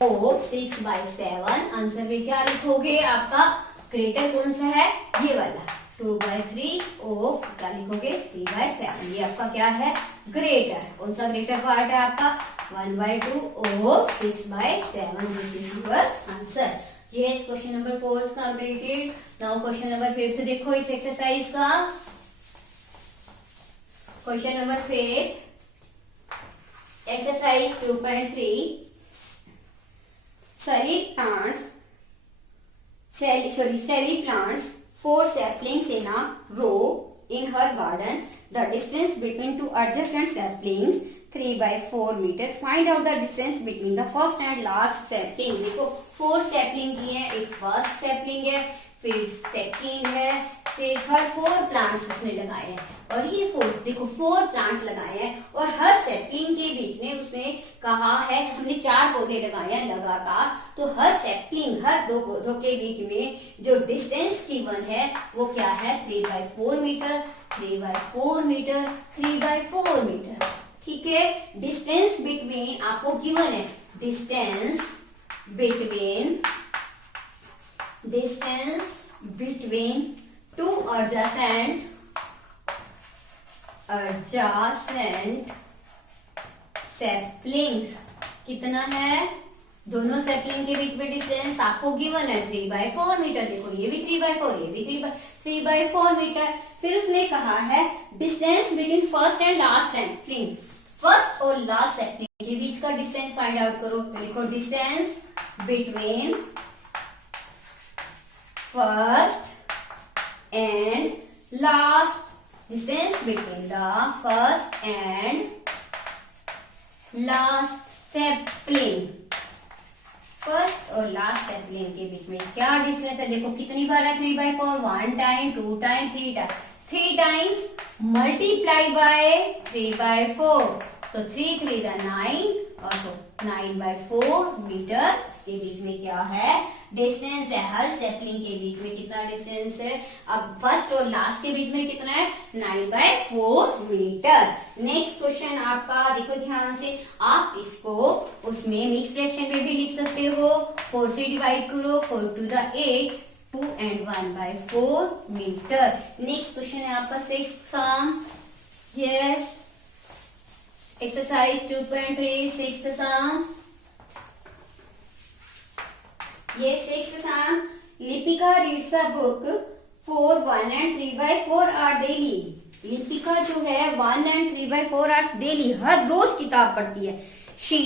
ऑफ 6/7। आंसर में क्या लिखोगे आपका ग्रेटर कौन सा है ये वाला 2/3 ऑफ क्या लिखोगे 3/7। ये आपका क्या है ग्रेटर। कौन सा ग्रेटर पार्ट है आपका 1/2 of 6/7। This is your answer. ये है question number 4 completed. Now question number 5 देखो इस एक्सरसाइज का। Question number 5 exercise 2.3 Sally plants 4 saplings in a row in her garden. The distance between two adjacent saplings 3/4 meter. Find out the distance between the first and last sapling. देखो 4 sapling की है, एक first sapling है, फिर second है, फिर हर 4 plants उसने लगाए हैं और ये 4 देखो 4 प्लांट्स लगाए हैं और हर सेपलिंग के बीच में उसने कहा है हमने 4 पौधे लगाए हैं लगातार, तो हर सेपलिंग हर 2 पौधों के बीच में जो डिस्टेंस गिवन है वो क्या है 3/4 मीटर 3/4 मीटर 3/4 मीटर। ठीक है। डिस्टेंस बिटवीन आपको गिवन है distance between two adjacent saplings कितना है दोनों सेपलिंग के बीच में डिस्टेंस आपको गिवन है 3/4 मीटर। देखो ये भी 3/4 ये भी 3/4 मीटर। फिर उसने कहा है distance between first and last sapling, first और लास्ट सेपलिंग के बीच का डिस्टेंस फाइंड आउट करो। तो देखो distance between first and last, distance between the first and last sapling, first और लास्ट सेपलिंग के बीच में क्या डिस्टेंस है। देखो कितनी बार है 3/4 1 time 2 time 3 time 3 times multiply by 3/4 तो 3 3 9 और 9/4 मीटर। इसके बीच में क्या है डिस्टेंस है। हर सेपलिंग के बीच में कितना डिस्टेंस है। अब फर्स्ट और लास्ट के बीच में कितना है 9/4 मीटर। नेक्स्ट क्वेश्चन आपका देखो ध्यान से, आप इसको उसमें मिक्स फ्रैक्शन में भी लिख सकते हो। 4 से डिवाइड करो 4 to the 8 2 and 1/4 metre. Next question है आपका 6th सम। Yes exercise 2.3 6th sum. ये 6th sum Lipika reads a book for 1 and 3/4 hour daily. Lipika जो है 1 and 3/4 आवर्स डेली हर रोज किताब पढ़ती है। She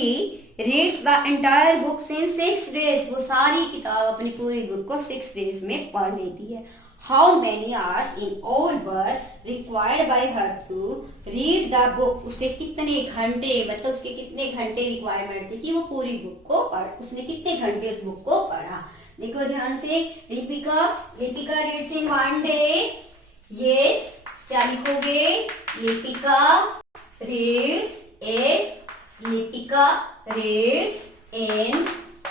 reads the entire book in 6 days। वो सारी किताब अपनी पूरी बुक को 6 days में पढ़ लेती है। How many hours in all were required by her to read the book. उसके कितने घंटे मतलब उसके कितने घंटे रिक्वायरमेंट थी कि वो पूरी बुक को पढ़, उसने कितने घंटे उस बुक को पढ़ा। देखो ध्यान से, लिपिका लिपिका रीड्स इन 1 डे। यस, क्या लिखोगे? Lipika reads Lipika reads in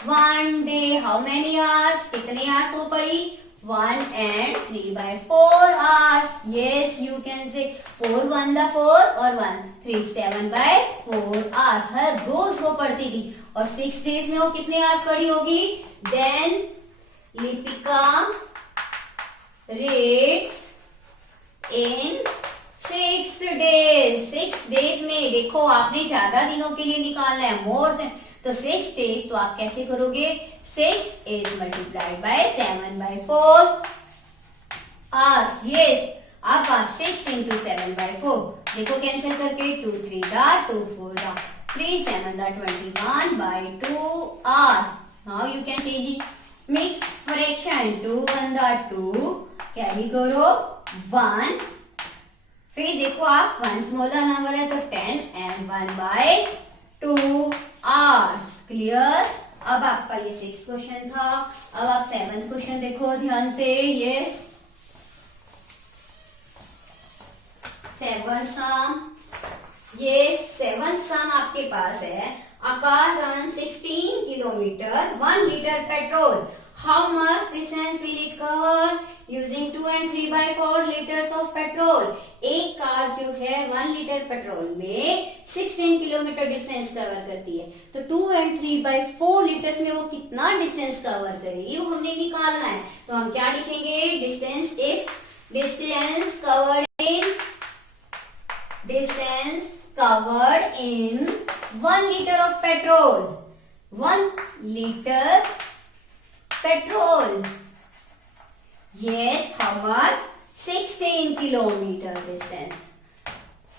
1 day. How many hours? कितने आवर्स वो पढ़ी? 1 and 3/4 hours. Yes, you can say 4 1 the 4 और 1 3 7/4 hours. हर रोज वो पढ़ती थी और 6 days में वो कितने hours पढ़ी होगी? Then Lipika reads in 6 days. 6 days में देखो आपने ज्यादा दिनों के लिए निकालना है, मोर देन, तो 6 days तो आप कैसे करोगे? 6 is multiplied by 7/4 hours. Yes, अब आप 6 into 7/4 देखो कैंसिल करके, 2 3 दा 2 4 दा 3 7 दा 21/2 hours. Now you can change it. Mix fraction, 2 1 दा 2, कैरी करो 1, फिर देखो आप 1 स्मॉलर नंबर है तो 10 and 1/2 hours. क्लियर? अब आपका ये 6th क्वेश्चन था। अब आप 7th क्वेश्चन देखो ध्यान से। यस, 7th सम। ये 7th सम आपके पास है। A car runs 16 kilometer, 1 liter petrol. How much distance will it cover using 2 and 3/4 liters of petrol? एक कार जो है 1 लीटर पेट्रोल में 16 किलोमीटर डिस्टेंस कवर करती है, तो 2 and 3/4 लीटर्स में वो कितना डिस्टेंस कवर करेगी वो हमने निकालना है। तो हम क्या लिखेंगे? Distance, if distance covered in 1 liter of petrol. 1 liter petrol. Yes, how much? 16 kilometer distance.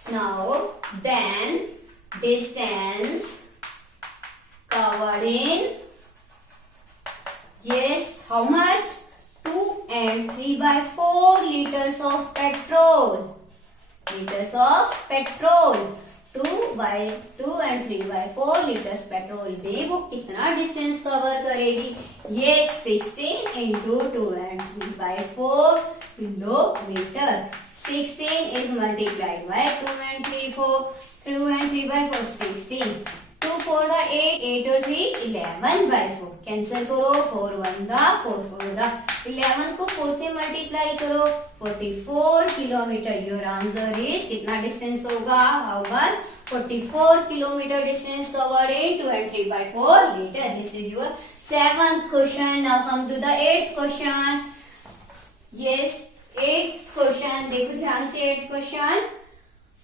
Now, then distance covered in, yes, how much? 2 and 3/4 liters of petrol. Liters of petrol. 2 and 3/4 liters petrol में वो कितना distance cover करेगी? ये 16 into 2 and 3/4 kilometre. 16 is multiplied by 2 and 3/4 16, 2 4 दा 8, 8 और 3 11/4, cancel करो, 4 1 दा 4 4 दा 11 को 4 से मल्टीप्लाई करो, 44 किलोमीटर। योर आंसर इज, कितना डिस्टेंस होगा? How much? 44 kilometre distance covered in 2 and 3/4 litre. This is your 7th question. Now come to the 8th question. Yes, 8th question देखो ध्यान से। 8th question,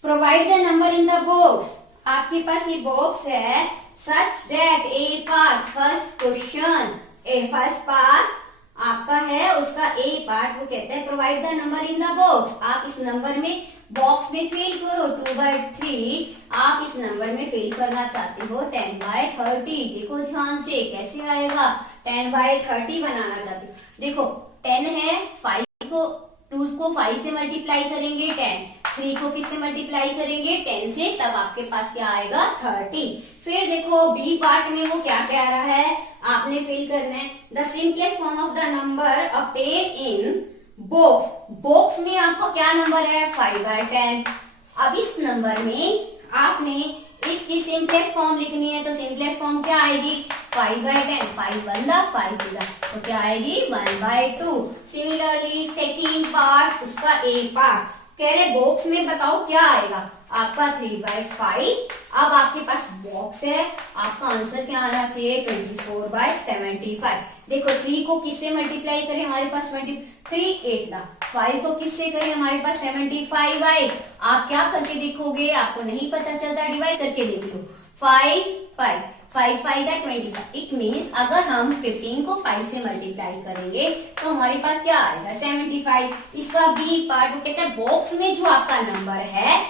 provide the number in the box. आपके पास ये box है, such that A part, first question, first part आपका है, उसका ए पार्ट वो कहता है provide the number in the box. आप इस नंबर में बॉक्स में फिल करो 2/3। आप इस नंबर में फिल करना चाहते हो 10/30। देखो ध्यान से कैसे आएगा, 10/30 बनाना चाहते हो। देखो 10 है, 5 को 2 को 5 से मल्टीप्लाई करेंगे 10, 3 को किससे मल्टीप्लाई करेंगे? 10 से, तब आपके पास क्या आएगा? 30। फिर देखो बी पार्ट में वो क्या प्यारा है, आपने फिल करना है the simplest form of the number obtained in box. Box में आपका क्या नंबर है? 5/10। अब इस नंबर में आपने इसकी सिंपलेस्ट फॉर्म लिखनी है, तो सिंपलेस्ट फॉर्म क्या आएगी? 5/10, 5 1 दा 5 2 दा, तो क्या आएगी? 1/2। सिमिलरली सेकेंड पार्ट, उसका ए पार्ट कह रहे बॉक्स में बताओ क्या आएगा आपका? 3/5। अब आपके पास बॉक्स है, आपका आंसर क्या आना चाहिए? 24/75। देखो 3 को किससे मल्टीप्लाई करें? हमारे पास 23 8 दा, 5 को किससे करें? हमारे पास 75/8। आप क्या करके देखोगे? आपको नहीं पता चलता, डिवाइड करके देख लो। 5 5 5 5 दा 25। इट मीन्स अगर हम 15 को 5 से मल्टीप्लाई करेंगे तो हमारे पास क्या आएगा? 75। इसका बी पार्ट कहता है बॉक्स में जो आपका नंबर है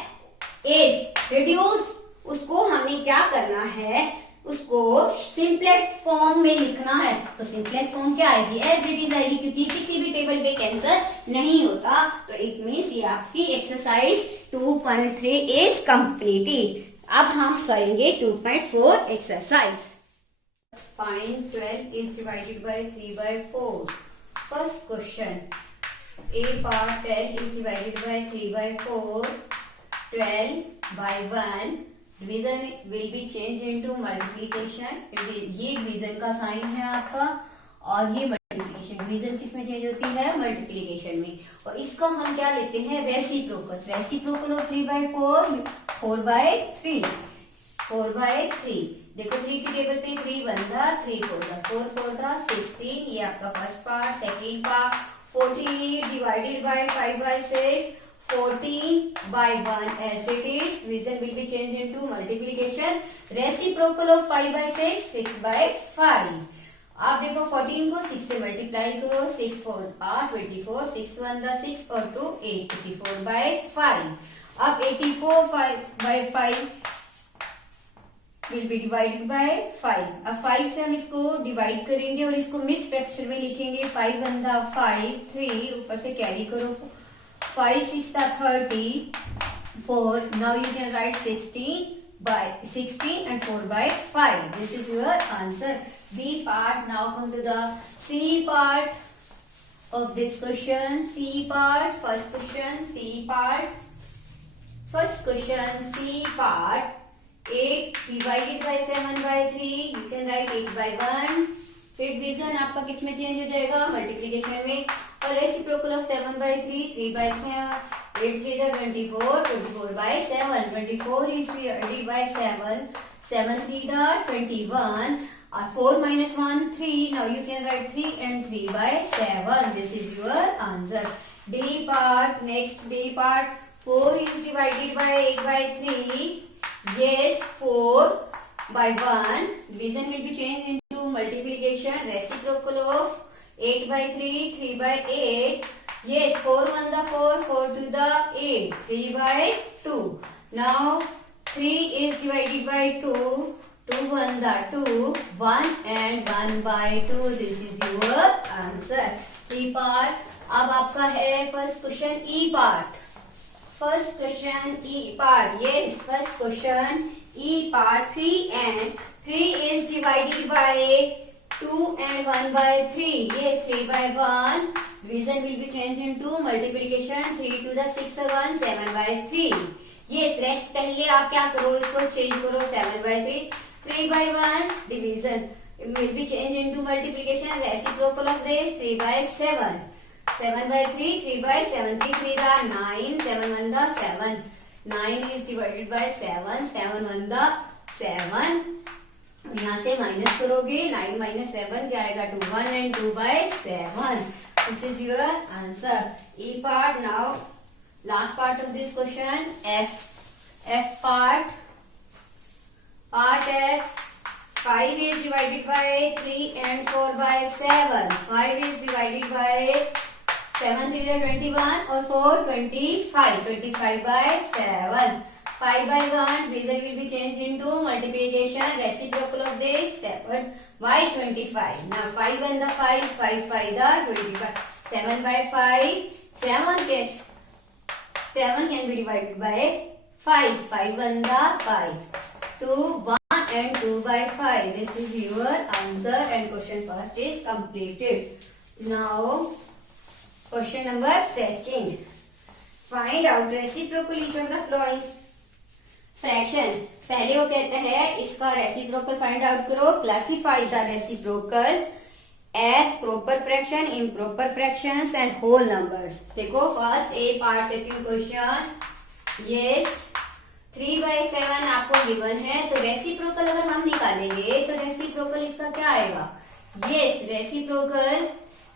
इज रिड्यूस, उसको हमें क्या करना है? उसको सिंपलेस्ट फॉर्म में लिखना है। तो सिंपलेस्ट फॉर्म क्या आएगी? एज इट इज आएगी, क्योंकि किसी भी टेबल पे कैंसर नहीं होता। तो इट मीन्स ये आपकी एक्सरसाइज 2.3 इज कंप्लीटेड। अब हम करेंगे 2.4 exercise. find 12 is divided by 3 by 4. First question. A part 12 is divided by 3 by 4. 12 by 1. Division will be changed into multiplication. ये डिवीजन का साइन है आपका और ये मल्टीप्लिकेशन. डिवीजन किस में चेंज होती है? मल्टीप्लिकेशन में. और इसका हम क्या लेते हैं? Reciprocal. Reciprocal of 3 by 4 4 by 3. 4 by 3. देखो 3 की टेबल पे 3 1 था, 3 4 था, 4 4 था, 16. ये आपका first part. Second part 14 divided by 5 by 6. 14 by 1 as it is. Division will be changed into multiplication. Reciprocal of 5 by 6 6 by 5. आप देखो 14 को 6 से मल्टीप्लाई करो. 6 4 24, 6 1 6 और 2 8. 84 by 5. अब 84 by 5 will be divided by 5. अब 5 से हम इसको डिवाइड करेंगे और इसको मिस फ्रैक्शन में लिखेंगे. 5 1 5, 3 ऊपर से कैरी करो. 5 6 34. Now you can write 16 and 4 by 5. This is your answer. B part. Now come to the C part of this question. C part. First question. C part. First question. C part. 8 divided by 7 by 3. You can write 8 by 1. फिर division आपका किस में change हो जाएगा? Multiplication में. और reciprocal of 7 by 3 3 by 7. 8 3 24, 24 by 7. 24 is divided by 7. 7 3 21. 4 minus 1 3. Now you can write 3 and 3 by 7. This is your answer. D part. Next D part. 4 is divided by 8 by 3. Yes, 4 by 1. Division will be changed into multiplication. Reciprocal of 8 by 3, 3 by 8. Yes, 4 1 4, 4 2 8, 3 by 2. Now 3 is divided by 2. 2 1 2, 1 and 1 by 2. This is your answer. E part. अब आपका है first question E part. First question E part. Yes, first question E part. 3 and 3 is divided by 2 and 1 by 3. Yes, 3 by 1. Division will be changed into multiplication. 3 to the 6 or 1, 7 by 3. Yes, rest पहले आप क्या करो? इसको change करो. 7 by 3. 3 by 1. Division will be changed into multiplication. Reciprocal of this 3 by 7. 7 by 3, 3 by 7. 3 3 9, 7 1 7. 9 is divided by 7. 7 1 7. यहाँ से minus करोगे. 9 minus 7 क्या आएगा? 2 1 and 2 by 7. This is your answer. E part. Now last part of this question. F part. Part F. 5 is divided by 3 and 4 by 7. 5 is divided by 7 3 21 or 4 25. 25 by 7. 5 by 1. Division will be changed into multiplication. Reciprocal of this 7 by 25. Now 5 1 5, 5 5 25. 7 by 5. 7 can be divided by 5. 5 1 5. 2 1 and 2 by 5. This is your answer and question first is completed. Now question number second. Find out reciprocal each of the following fraction. पहले वो कहता है इसका reciprocal find out करो. Classify the reciprocal as proper fraction, improper fractions and whole numbers. देखो first A part second question. Yes 3 by 7 आपको given है तो रेसिप्रोकल अगर हम निकालेंगे तो रेसिप्रोकल इसका क्या आएगा? यस रेसिप्रोकल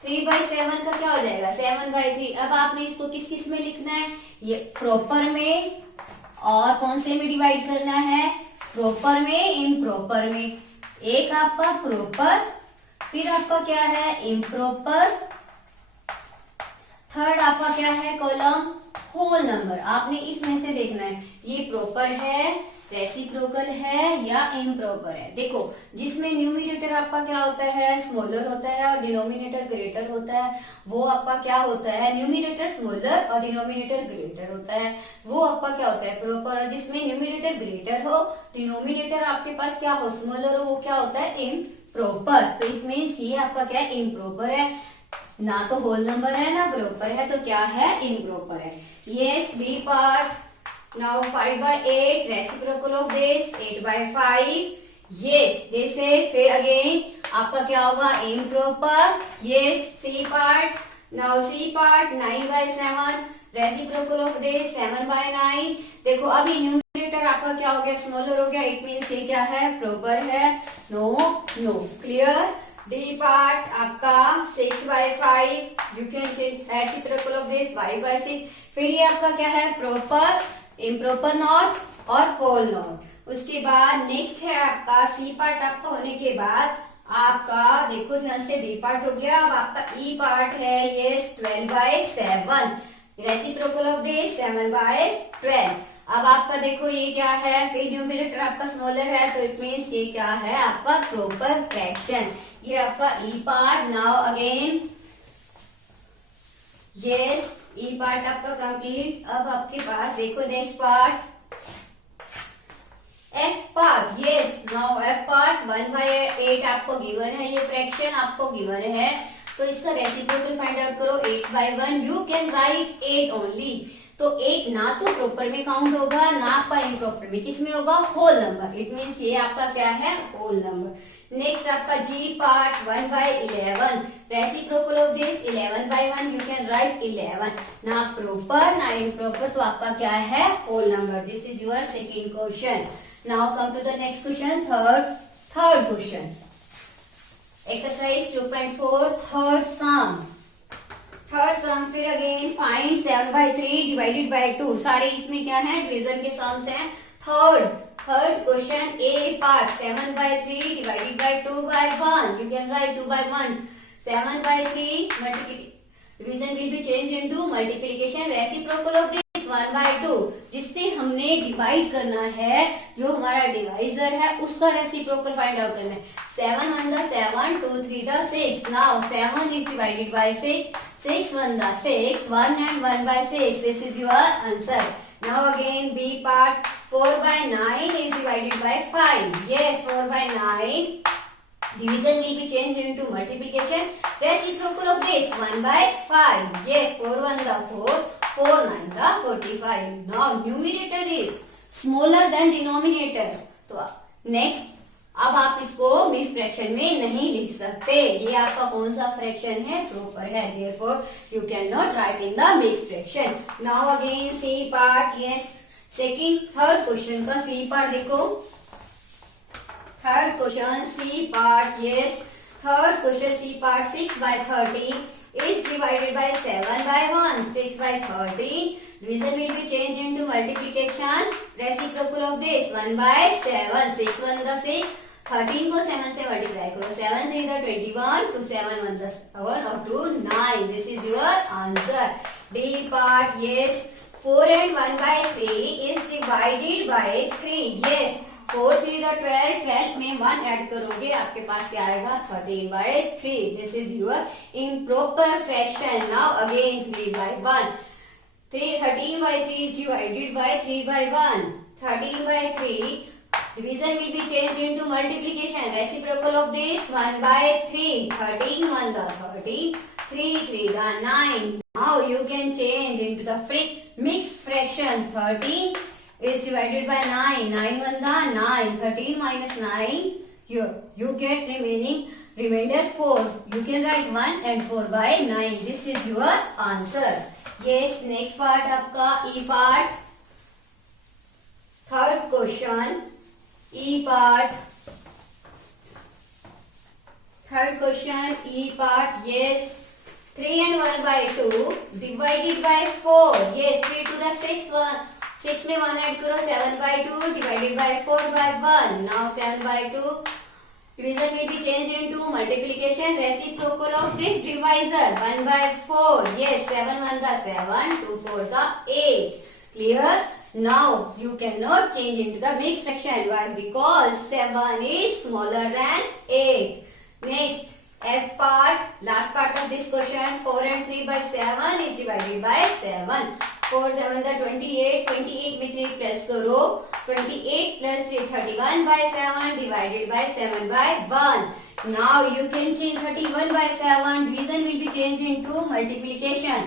3 by 7 का क्या हो जाएगा? 7 by 3. अब आपने इसको किस किस में लिखना है? ये प्रॉपर में और कौन से में डिवाइड करना है? प्रॉपर में, इम्प्रॉपर में. एक आपका प्रॉपर, फिर आपका क्या है? इम्प्रॉपर. थर्ड आपका क्या है? Column whole number. आपने इसमें से देखना है ये प्रॉपर है, रेसिप्रोकल है या इम्प्रॉपर है. देखो जिसमें न्यूमिनेटर आपका क्या होता है? स्मॉलर होता है और डिनोमिनेटर ग्रेटर होता है. वो आपका क्या होता है? न्यूमिनेटर स्मॉलर और डिनोमिनेटर ग्रेटर होता है. वो आपका क्या होता है? प्रॉपर. जिसमें न्यूमिनेटर ग्रेटर हो, डिनोमिनेटर आपके पास क्या हो? स्मॉलर हो, वो क्या होता है? प्रॉपर, तो इस मीन्स ये आपका क्या है, इम्प्रॉपर है, ना तो होल नंबर है ना प्रॉपर है, तो क्या है, इम्प्रॉपर है। Yes, B part. Now 5/8 reciprocal of this 8/5। Yes, this is, फिर अगेन आपका क्या होगा, improper. Yes, C part. Now C part 9/7 reciprocal of this 7/9। देखो अभी न्यूमरेटर आपका क्या हो गया, स्मॉलर हो गया, इट मीन्स ये क्या है, प्रॉपर है। No no, clear. D part आपका 6/5, you can change reciprocal of this 5/6। फिर ये आपका क्या है, प्रॉपर, इम्प्रॉपर नॉट और होल नॉट। उसके बाद नेक्स्ट है आपका सी पार्ट। आपका होने के बाद आपका देखो ध्यान से, डी पार्ट हो गया। अब आपका ई पार्ट है, ये 12/7 रेसिप्रोकल ऑफ दिस 7/12। अब आपका देखो ये क्या है, फिर न्यूमरेटर आपका स्मॉलर है, तो इट मीन्स ये क्या है, आपका प्रॉपर फ्रैक्शन। ये आपका ई पार्ट। नाउ अगेन यस, ई पार्ट आपका कंप्लीट। अब आपके पास देखो next part F part. Yes, now F part 1/8 आपको गिवन है, ये फ्रैक्शन आपको गिवन है, तो इसका रेसिप्रोकल फाइंड आउट करो 8/1। You can right 8 only. तो 8 ना तो प्रॉपर में काउंट होगा, ना आपका इम्प्रॉपर में, किस में होगा, होल नंबर। इट मीन्स ये आपका क्या है, होल नंबर। नेक्स्ट आपका G part 1/11 reciprocal of this 11/1, you can write 11, ना प्रॉपर ना इम्प्रॉपर, तो आपका क्या है, whole number. This is your second question. Now come to the next question, third question. Exercise 2.4, third sum. Third sum, फिर again find 7/3 divided by 2. सारे इसमें क्या है, डिवीजन के सम्स हैं। Third question, A part 7/3 divided by 2/1. You can write 2/1. 7/3 division will be changed into multiplication. Reciprocal of this 1/2, जिससे हमने divide करना है, जो हमारा डिवाइजर है उसका रेसिप्रोकल फाइंड आउट करना है। 7 1 7, 2 3 6। Now 7 is divided by 6, 6 1 6, 1 and 1/6. This is your answer. Now again B part 4/9 is divided by 5. Yes, 4/9 division will be changed into multiplication. Reciprocal of this 1/5. Yes, 4 1 4, 4 9 45. Now numerator is smaller than denominator. तो next, अब आप इसको mix fraction में नहीं लिख सकते। ये आपका कौन सा फ्रैक्शन है, प्रॉपर है, therefore you cannot write in the mixed fraction. Now again C part. Yes, third question का C part देखो। Third question C part. Yes, third question C part 6/13 is divided by 7/1. 6/13 division will be changed into multiplication. Reciprocal of this 1/7. 6 1 6, 13 को 7 से multiply करो, 7 3 21, 2 7 1 7 और 2 9. This is your answer. D part. Yes, 4 and 1/3 is divided by 3. Yes, 4 3 12, 12 में 1 add करोगे, आपके पास क्या आएगा, 13/3. This is your improper fraction. Now again 3/1. 13/3 is divided by 3/1. 13/3 division will be changed into multiplication. Reciprocal of this 1/3. 13 1 13, 3 3 9. Now you can change into the mixed fraction. 13 is divided by 9. 9 1 9. 13 minus 9. You get remainder 4. You can write 1 and 4/9. This is your answer. Yes, next part आपका E part. Third question E part. Third question E part. Yes, 3 and 1/2 divided by 4. Yes, 3 to the 6 1. 6 में 1 add करो, 7/2 divided by 4/1. Now 7/2 division will be changed into multiplication. Reciprocal of this divisor 1/4. Yes, 7 1 7, 2 4 8. Clear? Now you cannot change into the mixed fraction. Why? Because 7 is smaller than 8. Next, F part, last part of this question. 4 and 3/7 is divided by 7. 4 7 28. 28 में 3 plus करो, 28 plus 3 31/7 divided by 7/1. Now you can change 31 by 7. Division will be changed into multiplication.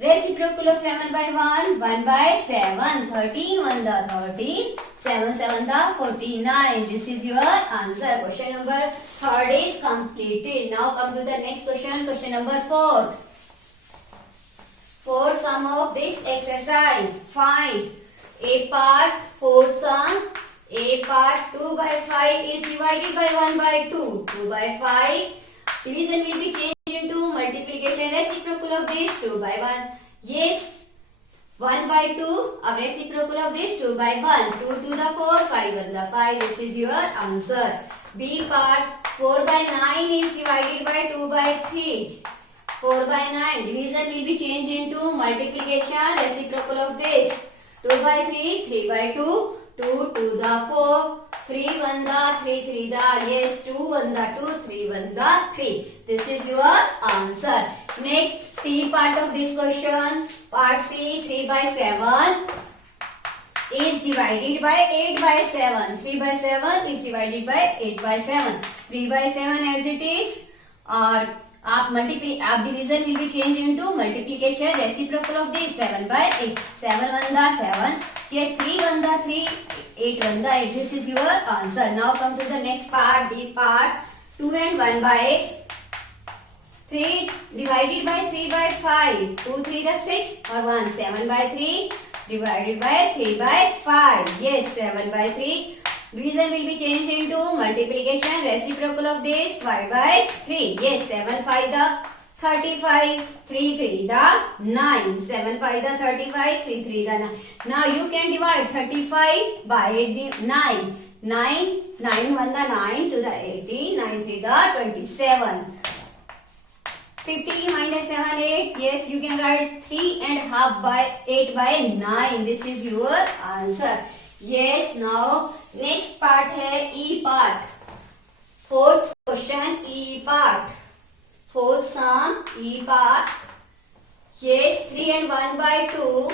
Reciprocal of 7 by 1. 1 by 7. 13 1 the 13. 7 7 the 49. This is your answer. Question number 3 is completed. Now come to the next question. Question number 4. Fourth sum of this exercise. Find a part. Fourth sum. A part 2 by 5 is divided by 1 by 2. 2 by 5. Division will be changed into multiplication. Reciprocal of this 2 by 1. Yes. 1 by 2. A reciprocal of this 2 by 1. 2 to the 4. 5 1 the 5. This is your answer. B part 4 by 9 is divided by 2 by 3. 4 by 9. Division will be changed into multiplication. Reciprocal of this 2 by 3. 3 by 2. 2 to the 4. 3 1 the 3 3 the. Yes, 2 1 the 2. 3 1 the 3. This is your answer. Next, C part of this question. Part C 3 by 7 is divided by 8 by 7. 3 by 7 is divided by 8 by 7. 3 by 7 as it is. और आप division will be change into multiplication. Reciprocal of this 7 by 8. 7 1 the 7. Yes, 3 1 the 3. 8 1 the 8. This is your answer. Now come to the next part. D part 2 and 1 by 3 divided by 3 by 5. 2 3 the 6 or 1. 7 by 3 divided by 3 by 5. Yes, 7 by 3. Division will be changed into multiplication. Reciprocal of this 5 by 3. Yes, 7 5 the 35. 3 3 the 9. 7 5 the 35. 3 3 the 9. Now you can divide 35 by 9. 9 9 1 the 9 to the 18. 9 3 the 27. 50 minus 7 8. Yes, you can write 3 and half by 8 by 9. This is your answer. Yes, now next part है E part. Fourth question E part. Fourth sum E part. Yes, 3 and 1 by 2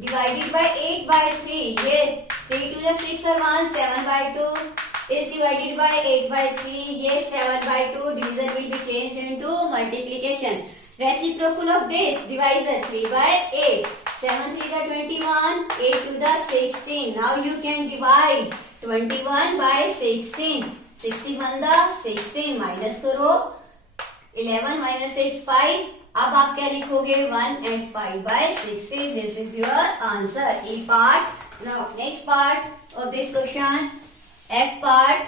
divided by 8 by 3. Yes, 3 to the 6 or 1. 7 by 2 is divided by 8 by 3. Yes, 7 by 2. Division will be changed into multiplication. Reciprocal of this divisor 3 by 8. 7 3 the 21. 8 to the 16. Now you can divide 21 by 16. 61 the 16. Minus करो. 11 minus 6 5. अब आप क्या लिखोगे 1 and 5 by 16. This is your answer. E part. Now next part of this question. F part.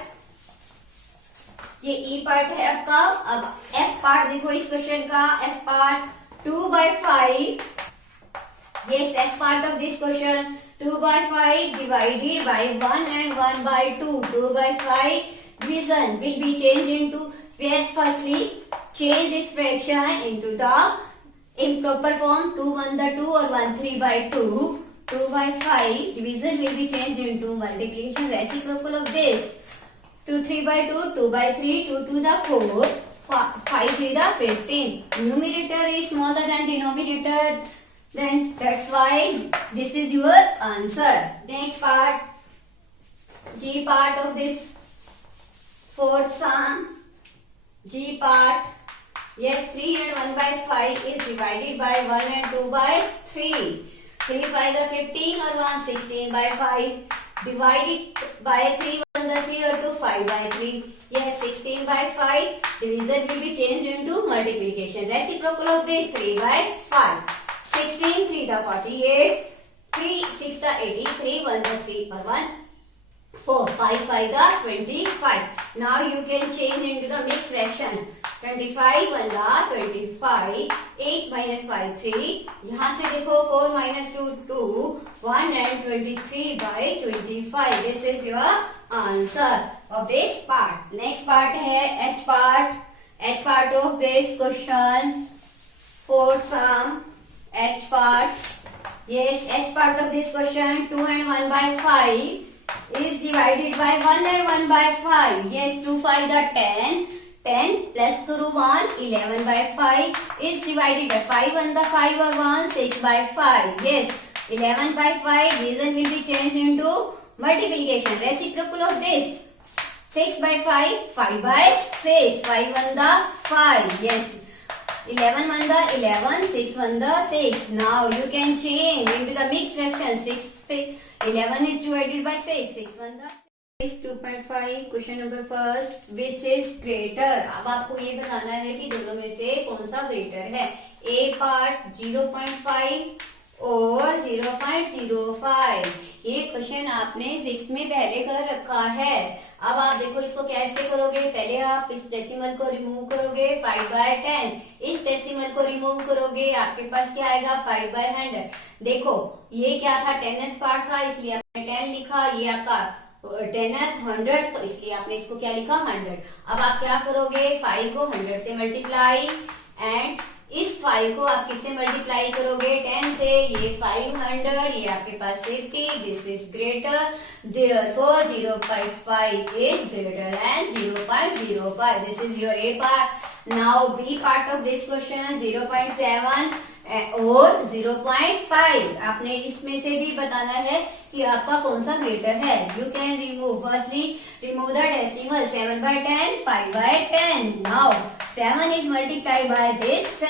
ये E part है आपका. अब F part देखो इस क्वेश्चन का. F part 2 by 5. Yes, F part of this question 2 by 5 divided by 1 and 1 by 2. 2 by 5 division will be changed into, firstly change this fraction into the improper form 2 1 the 2 or 1 3 by 2. 2 by 5 division will be changed into multiplication. Reciprocal of this 2 3 by 2. 2 by 3. 2 to the 4. 5 3 the 15. Numerator is smaller than denominator. Then that's why this is your answer. Next part, G part of this fourth sum. G part. Yes, 3 and 1 by 5 is divided by 1 and 2 by 3. 3 5 the 15 or 1 16 by 5. Divided by 3 1 the 3 or 2 5 by 3. Yes, 16 by 5. Division will be changed into multiplication. Reciprocal of this 3 by 5. 16 3 the 48. 3 6 the 80. 3 1 the 3 or 1. 4 5 5 the 25. Now you can change into the mixed fraction. 25 1 the 25. 8 minus 5 3. यहाँ से देखो 4 minus 2 2. 1 and 23 by 25. This is your answer of this part. Next part है H part. H part of this question. Fourth sum. H part. Yes, H part of this question 2 and 1 by 5 is divided by 1 and 1 by 5. Yes, 2 5 the 10. 10 plus karo 1. 11 by 5 is divided by 5 1 the 5 or 1. 6 by 5. Yes, 11 by 5. Division will be changed into multiplication. Reciprocal of this 6 by 5, 5 by 6, 5 1 the 5, yes. 11 1 the 11, 6 1 the 6. Now you can change into the mixed fraction. 11 is divided by 6, 6 1 the 6. 2.5 question number first, which is greater. अब आपको ये बताना है कि दोनों में से कौन सा ग्रेटर है। ए पार्ट 0.5 और 0.05। ये क्वेश्चन आपने 6 में पहले कर रखा है। अब आप देखो इसको कैसे करोगे। पहले आप इस डेसिमल को रिमूव करोगे 5 by 10, इस डेसिमल को रिमूव करोगे आपके पास क्या आएगा 5 by 100। देखो ये क्या था 10th पार्ट था इसलिए आपने 10 लिखा, ये आपका 10th 100 तो इसलिए आपने इसको क्या लिखा 100। अब आप क्या करोगे 5 को 100 से मल्टीप्लाई एंड इस 5 को आप किससे मल्टीप्लाई करोगे 10 से, ये 500, ये आपके पास 50, this is greater, therefore 0.5 is greater than 0.05. This is your A part. Now B part of this question 0.7 और 0.5। आपने इसमें से भी बताना है कि आपका कौन सा ग्रेटर है। You can remove, firstly remove the decimal 7 by 10, 5 by 10। Now 7 is multiplied by this 10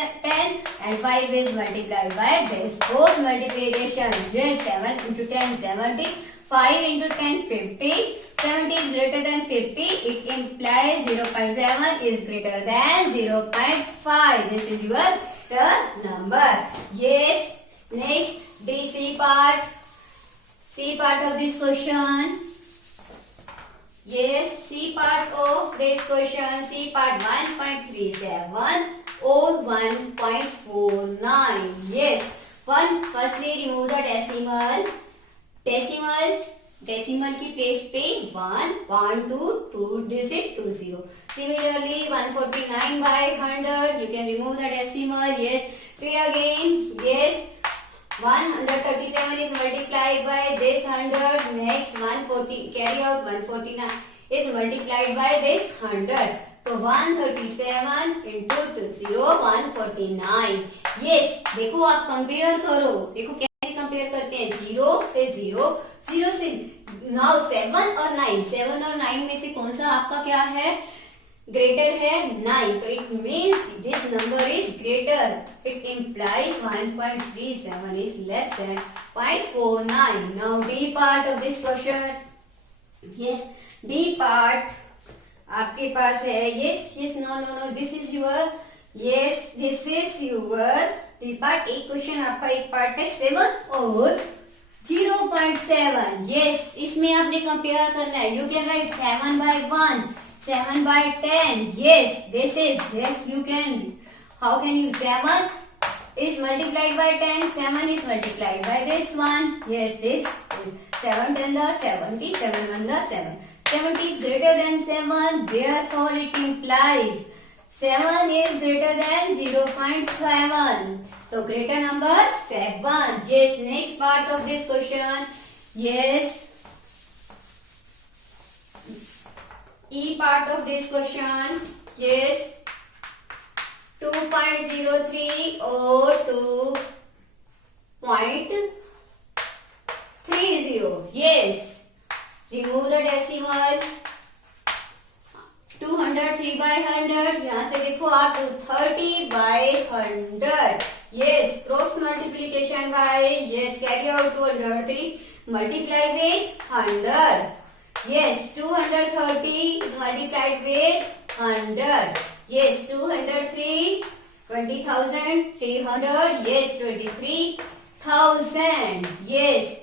and 5 is multiplied by this. Both multiplication, yes, 7 into 10 70, 5 into 10 50, 70 is greater than 50. It implies 0.7 is greater than 0.5. This is your the number. Yes. Next, C part. C part of this question. Yes, C part of this question. C part 1.37 or 1.49. Yes. Firstly remove the decimal. Decimal की place पे 1 2 digit 20. Similarly 149 by 100, you can remove the decimal. Yes. Here again, yes, 137 is multiplied by this 100. Next 140, carry out 149 is multiplied by this 100. तो 137 into 20 149. Yes. देखो आप compare करो, देखो कैसे compare करते हैं 0 से 0, 0 से नाउ 7 और 9, 7 और 9 में से कौन सा आपका क्या है ग्रेटर है 9। तो it means this number is greater. It implies 1.37 is less than 0.49। Now D part of this question. Yes, D part आपके पास है। Yes yes, no, this is your, yes this is your D part. एक question आपका एक part है 7 और 0.7। Yes, इसमें आपने कंपेयर करना है। You can right 7 by 1, 7 by 10. Yes, this is, yes, you can. How can you? 7 is multiplied by 10. 7 is multiplied by this one. Yes, this is 7 10 the 70, 7 1 the 7. 70 is greater than 7. Therefore, it implies 7 is greater than 0.7. So, greater number 7. Yes, next part of this question. Yes. E part of this question. Yes. 2.03 or 2.30. Yes. Remove the decimal. 203 by 100. यहाँ से देखो आप 230 by 100. Yes. Cross multiplication by. Yes. Carry out 203. Multiply with 100. Yes, 230 is multiplied with 100. Yes, 203, 20,000, 300. Yes, 23,000. Yes,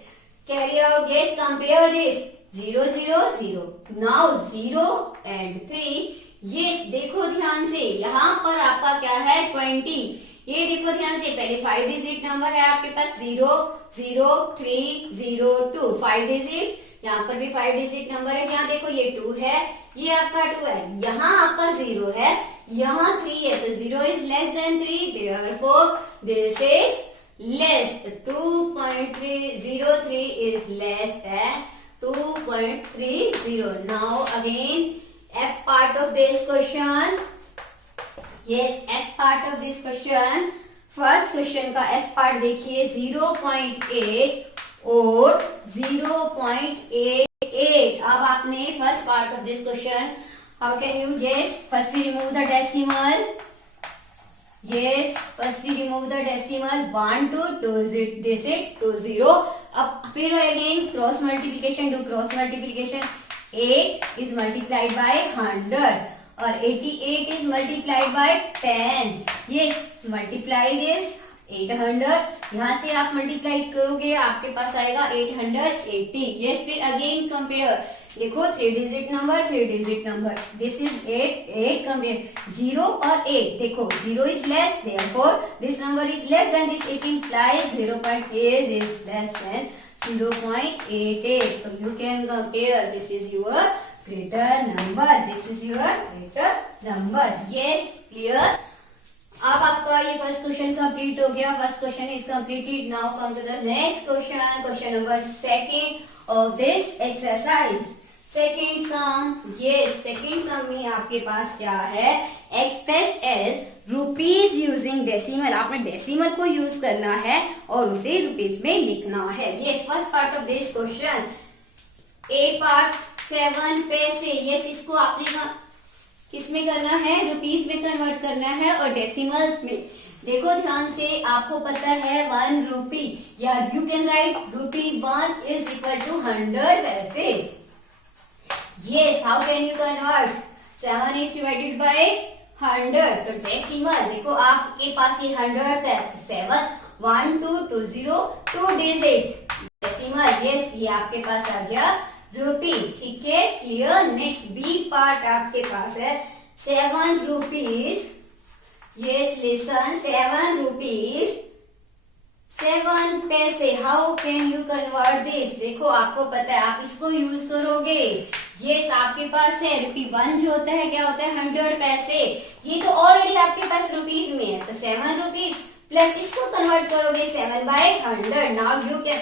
carry out. Yes, compare this 0 0 0. Now 0 and 3. Yes, देखो ध्यान से यहाँ पर आपका क्या है 20। ये देखो ध्यान से, पहले 5 डिजिट नंबर है आपके पास 0 0 3 0 2, 5 डिजिट। यहाँ पर भी 5 डिजिट नंबर है। यहाँ देखो ये 2 है, ये आपका 2 है, यहाँ आपका 0 है, यहाँ 3 है, तो 0 is less than 3, therefore this is less. 2.303 is less than 2.30. Now again F part of this question. Yes, F part of this question. First question का F पार्ट देखिए 0.8 और 0.8 8. अब आपने first part of this question, how can you guess? Firstly remove the decimal. Yes, firstly remove the decimal 1 to 2 digit 20. अब फिर again cross multiplication, do cross multiplication. 8 is multiplied by 100 और 88 is multiplied by 10. Yes, multiply this 800. यहाँ से आप multiply करोगे आपके पास आएगा 880. Yes, फिर again compare. देखो 3 digit number, this is 8 compare 0 और 8. देखो 0 is less, therefore this number is less then this. It implies 0.8 is less then 0.88. So you can compare. This is your greater number. This is your greater number. Yes, clear. अब आपका ये first question complete हो गया. First question is completed. Now come to the next question. Question number second of this exercise. Second sum. ये second sum में आपके पास क्या है? Express as rupees using decimal. आपने डेसिमल को यूज करना है और उसे रुपीज में लिखना है. ये first part of this question. A part 7 paise. Yes, इसको आपने किस में करना है? रुपीज में कन्वर्ट करना है और डेसिमल्स में. देखो ध्यान से, आपको पता है 1 रूपी, या यू कैन राइट रूपी 1 इज इक्वल टू 100 पैसे. Yes, how can you convert? 7 is divided by 100. तो डेसिमल देखो आपके पास ये 100 है. 7 1 2 2 0 2 डिजिट डेसिमल. यस, ये आपके पास आ गया रूपी. ठीक है, क्लियर. नेक्स्ट बी पार्ट आपके पास है 7 रुपीज. यस, लिसन, 7 रुपीज 7 पैसे. How can you convert this? देखो आपको पता है आप इसको यूज करोगे. यस, आपके पास है रूपी 1 जो होता है क्या होता है? 100 पैसे. ये तो ऑलरेडी आपके पास रुपीज में है, तो 7 रुपीज प्लस इसको कन्वर्ट करोगे 7 by 100. Now you can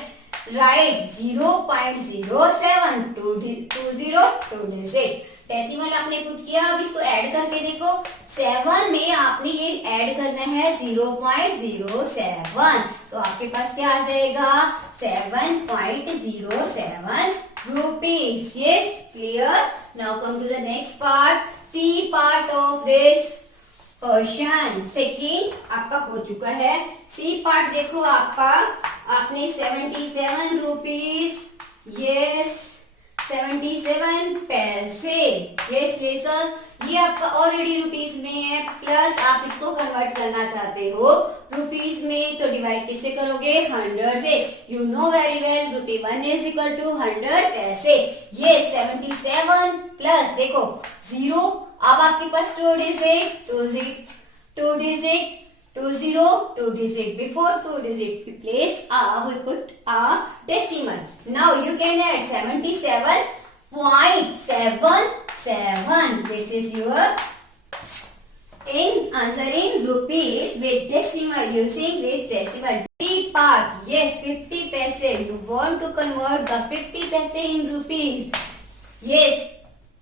right 0.07 2 digit decimal आपने पुट किया. अब इसको ऐड करके देखो. 7 में आपने ये ऐड करना है 0.07. तो आपके पास क्या आ जाएगा? 7.07 rupees. Yes, clear. Now come to the next part. C part of this question. Second आपका हो चुका है. सी पार्ट देखो आपका, आपने 77 रुपीज. यस, 77 पैसे. यस लेसन, ये आपका ऑलरेडी रुपीज में है, प्लस आप इसको कन्वर्ट करना चाहते हो रुपीज में, तो डिवाइड किससे करोगे? 100 से. यू नो वेरी वेल रूपी 1 इज इक्वल टू 100 पैसे. ये 77 प्लस देखो 0. अब आपके पास 2 digit 2 digit 2 0 2 digit. Before 2 digit we place we put a decimal. Now you can add 77.77. This is your answer in rupees with decimal, using with decimal. B part. Yes, 50 paise. You want to convert the 50 paise in rupees. Yes,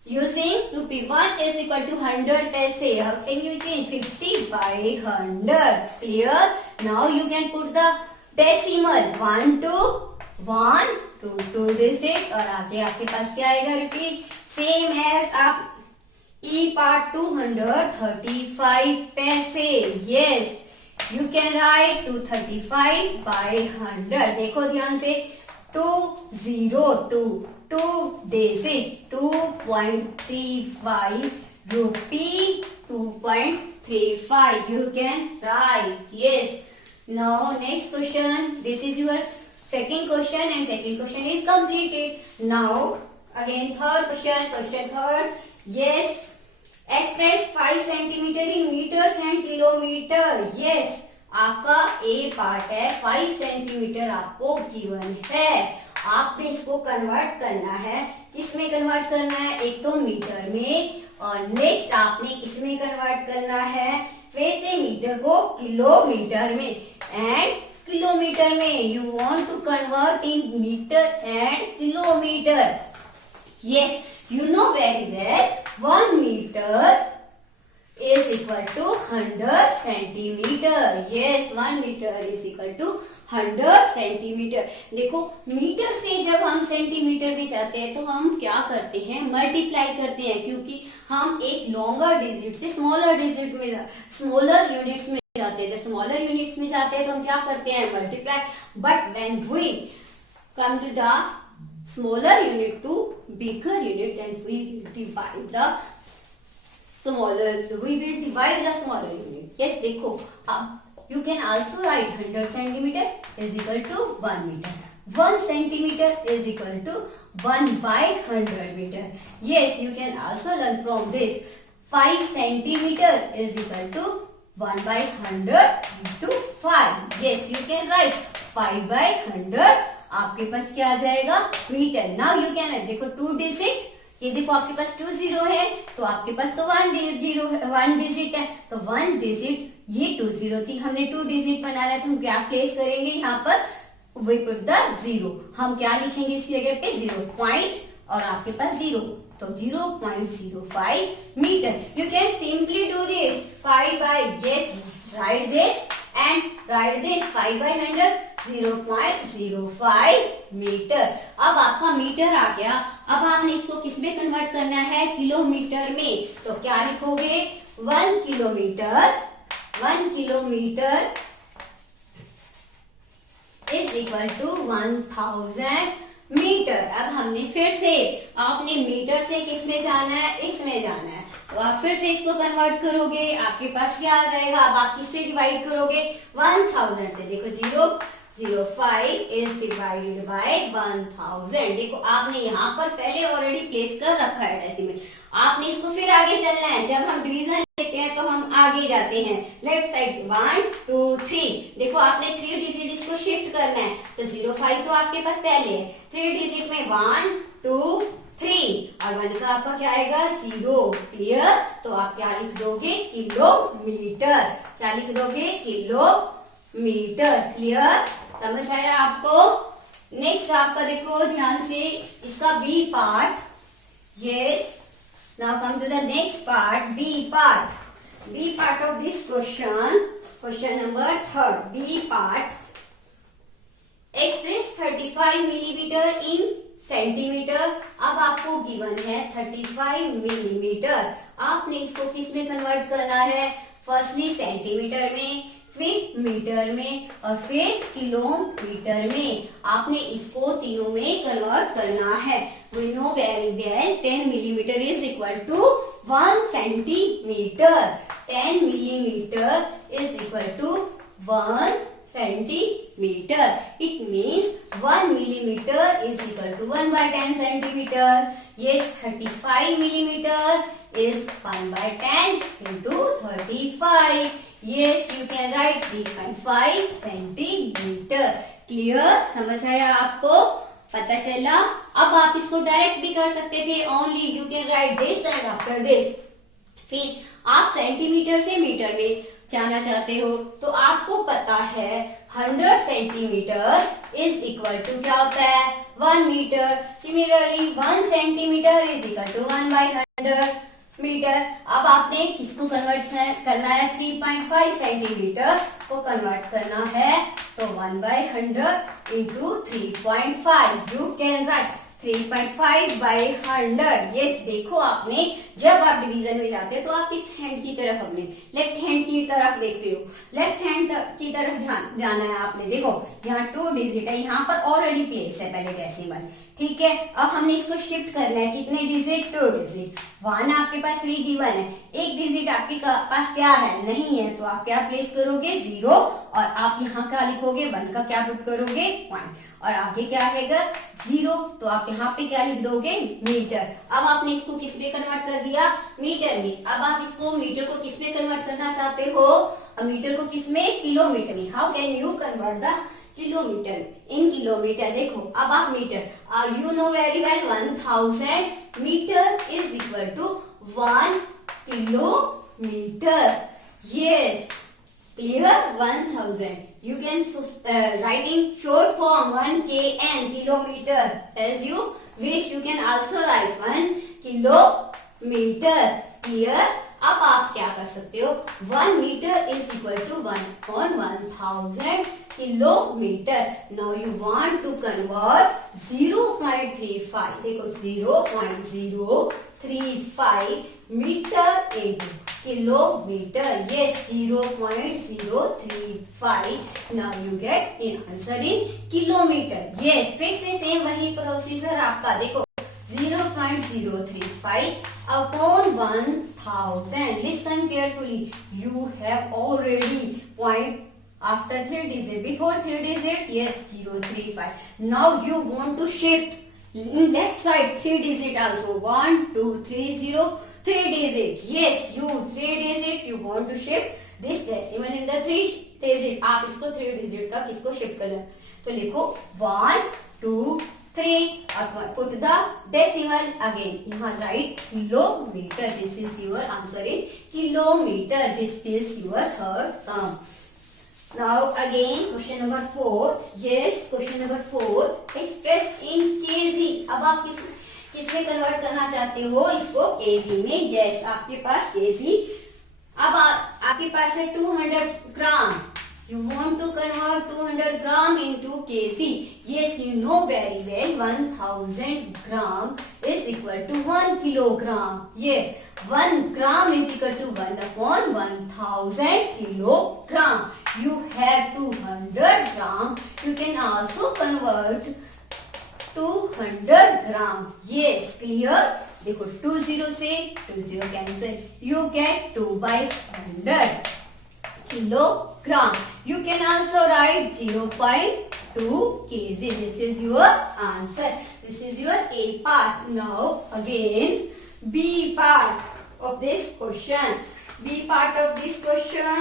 using rupee 1 is equal to 100 paise. How can you change 50 by 100? Clear? Now you can put the decimal 1 to 1 to 2 digit और आगे आपके पास क्या आएगा? Repeat same as आप E part 235 पैसे. Yes, you can write 235 by 100. देखो ध्यान से 202 2 digit 2.35 rupee 2.35 you can write. Yes. Now next question. This is your second question and second question is completed. Now again third question. Question third. Yes. Express 5 centimeter in meters and kilometer. Yes. आपका A part है 5 centimetre आपको given है. आपने इसको convert करना है. किसमें convert करना है? एक तो मीटर में और नेक्स्ट आपने किसमें कन्वर्ट करना है? वैसे मीटर को किलोमीटर में. एंड किलोमीटर में you want to convert in metre and kilometre. Yes, you know very well 1 meter is equal to 100 centimeter. Yes, 1 meter is equal to 100 centimetre. देखो मीटर से जब हम सेंटीमीटर में जाते हैं तो हम क्या करते हैं, मल्टीप्लाई करते हैं, क्योंकि हम एक लॉन्गर डिजिट से स्मॉलर डिजिट में, स्मॉलर यूनिट्स में जाते हैं. जब स्मॉलर यूनिट्स में जाते हैं तो हम क्या करते हैं, multiply. But when we come to the smaller unit to bigger unit and we divide the smaller, we will divide the smaller unit. Yes, देखो अब you can also write 100 centimeter is equal to 1 meter. 1 centimeter is equal to 1 by 100 meter. Yes, you can also learn from this. 5 centimeter is equal to 1 by 100 into 5. Yes, you can write 5 by 100. आपके पास क्या आ जाएगा, metre. Now you can write, देखो 2 digit, ये देखो आपके पास 2 0 है तो आपके पास तो 1 डिजिट है, तो 1 डिजिट, ये 2 0 थी, हमने 2 डिजिट बनाया तो हम क्या प्लेस करेंगे यहाँ पर, वी पुट द 0. हम क्या लिखेंगे इस जगह पे, 0 पॉइंट और आपके पास 0, तो 0.05 metre. You can simply do this 5 by, yes, write this and write this 5 by 100, 0.05 metre. अब आपका मीटर आ गया. अब आपने इसको किस में कन्वर्ट करना है, किलोमीटर में. तो क्या लिखोगे, 1 kilometre, 1 kilometre is equal to 1000 metre. अब हमने फिर से, आपने मीटर से किस में जाना है, इसमें जाना है, तो आप फिर से इसको कन्वर्ट करोगे, आपके पास क्या आ जाएगा. अब आप किससे डिवाइड करोगे, 1000 से. देखो 0.05 इज डिवाइडेड बाय 1000. देखो आपने यहाँ पर पहले ऑलरेडी प्लेस कर रखा है डेसिमल. आपने इसको फिर आगे चलना है. जब हम डिवीजन लेते हैं तो हम आगे जाते हैं, लेफ्ट साइड 1 2 3. देखो आपने 3 डिजिट इसको शिफ्ट करना है, तो 0.5 तो आपके पास पहले है, 3 डिजिट में 1 2 3 और 1 का आपका क्या आएगा, 0. क्लियर. तो आप क्या लिख दोगे, किलोमीटर. क्या लिख दोगे, किलोमीटर. क्लियर, समझ आया आपको. नेक्स्ट आपका देखो ध्यान से, इसका B part. Yes, now come to the next part, B part. B part of this question number 3rd. B part, express 35 millimeter in centimetre. अब आपको गिवन है 35 मिलीमीटर. आपने इसको किस में कन्वर्ट करना है, फर्स्टली सेंटीमीटर में, फिर मीटर में और फिर किलोमीटर में. आपने इसको तीनों में कन्वर्ट करना है. We know very well 10 millimetre is equal to 1 centimetre. 10 millimeter is equal to 1 centimeter. It means 1 millimeter is equal to 1 by 10 centimeter. Yes, 35 millimeter is 1 by 10 into 35. Yes, you can write 3.5 centimeter. Clear? समझ आया आपको? पता चला? अब आप इसको direct भी कर सकते थे. Only you can write this and after this. फिर आप सेंटीमीटर से मीटर में जाना चाहते हो तो आपको पता है 100 सेंटीमीटर इज इक्वल टू क्या होता है, 1 metre. Similarly 1 centimetre is equal to 1 by 100 metre. अब आपने किसको कन्वर्ट करना है, 3.5 सेंटीमीटर को कन्वर्ट करना है, तो 1 by 100 into 3.5. You can right 3.5 by 100. Yes, देखो आपने जब आप डिवीजन में जाते हो तो आप इस हैंड की तरफ, अपने लेफ्ट हैंड की तरफ देखते हो. लेफ्ट हैंड की तरफ ध्यान जाना है आपने. देखो यहाँ 2 डिजिट है, यहाँ पर ऑलरेडी प्लेस है पहले डेसिमल. ठीक है, अब हमने इसको शिफ्ट करना है. कितने डिजिट, 2 डिजिट. 1 आपके पास 3 गिवन है, एक डिजिट आपके पास क्या है, नहीं है, तो आप क्या प्लेस करोगे, 0. और आप यहाँ क्या लिखोगे, 1 का क्या पुट करोगे, पॉइंट. और आगे क्या रहेगा, 0. तो आप यहाँ पे क्या लिख दोगे, मीटर. अब आपने इसको किस में कन्वर्ट कर दिया, मीटर में. अब आप इसको मीटर को किस में कन्वर्ट करना चाहते हो, मीटर को किस में, किलोमीटर में. How can you convert the kilometre in kilometre. देखो अब आप metre, you know very well 1000 metre is equal to 1 kilometre. Yes, clear, 1000. You can write in short form 1 km, kilometer. As you wish, you can also write 1 kilometer. Clear? अब आप क्या कर सकते हो, 1 metre is equal to 1/1000 kilometre. Now you want to convert 0.35, देखो 0.035 metre into kilometre. Yes, 0.035. Now you get in answer in kilometer. Yes, फिर से same वही प्रोसीजर आपका. देखो 0.035 upon 1000. Listen carefully. You have already point after 3 digit. Before 3 digit, yes, 035. Now you want to shift in left side 3 digit also. 1 2 3 0. 3 digit. Yes, you 3 digit you want to shift this decimal in the 3 digit. आप इसको 3 digit तक इसको shift करना. तो लिखो 1 2 3. Put the decimal again. यहाँ write kilometer. This is your answer in kilometer. This is your third sum. Now again question number 4. Yes, question number 4 expressed in kg. अब आप किसमें कन्वर्ट करना चाहते हो, इसको केजी में. यस, आपके पास केजी. अब आपके पास है 200 gram. You want to convert 200 gram into KG. Yes, you know very well 1000 gram is equal to 1 kilogram. ये 1 gram is equal to 1/1000 kilogram. You have 200 gram. You can also convert 200 gram. Yes, clear. देखो 20 से 20 cancel. You get 2/100 kilogram. You can also write 0.2 kg. This is your answer. This is your A part. Now again B part of this question. B part of this question.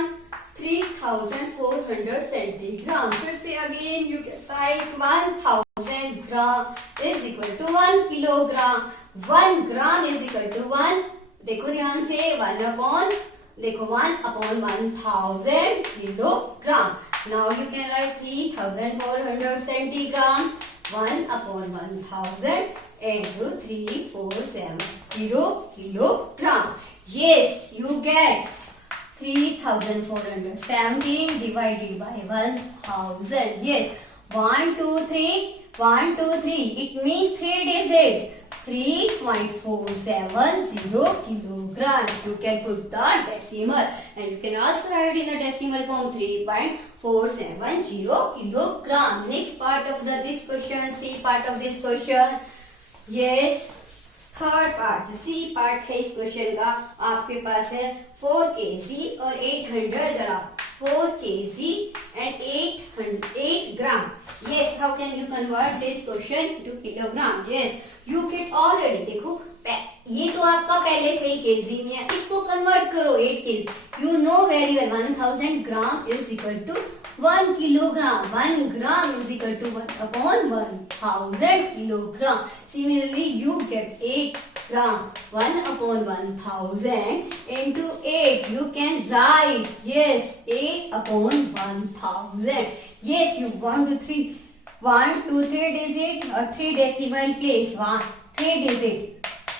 3400 centigram. फिर से again you can write 1000 gram is equal to 1 kilogram. 1 gram is equal to 1. देखो ध्यान से 1 upon 1000 kilogram. Now you can write 3400 centigram. 1 upon 1000 into 3470 kilogram. Yes, you get 3400. 17 divided by 1000. Yes, 1 2 3 1 2 3. It means 3 digit. 3.470 kilogram. You can put the decimal and you can also write in the decimal form 3.470 kilogram. Next part of this question, C part of this question. Yes, third part C part है इस question का. आपके पास है 4 kg और 800 ग्राम. 4 kg and 8 gram. Yes, how can you convert this question to kilogram? Yes, you get already. देखो ये तो आपका पहले से ही केजी में है. इसको कन्वर्ट करो 8 kg. You know very well 1000 gram is equal to 1 kilogram. 1 gram is equal to 1 upon 1000 kilogram. Similarly, you get 8 gram. 1 upon 1000 into 8. You can write, yes, 8 upon 1000. Yes, you 1 to 3. 1 2 3 digit or 3 decimal place. 3 digit.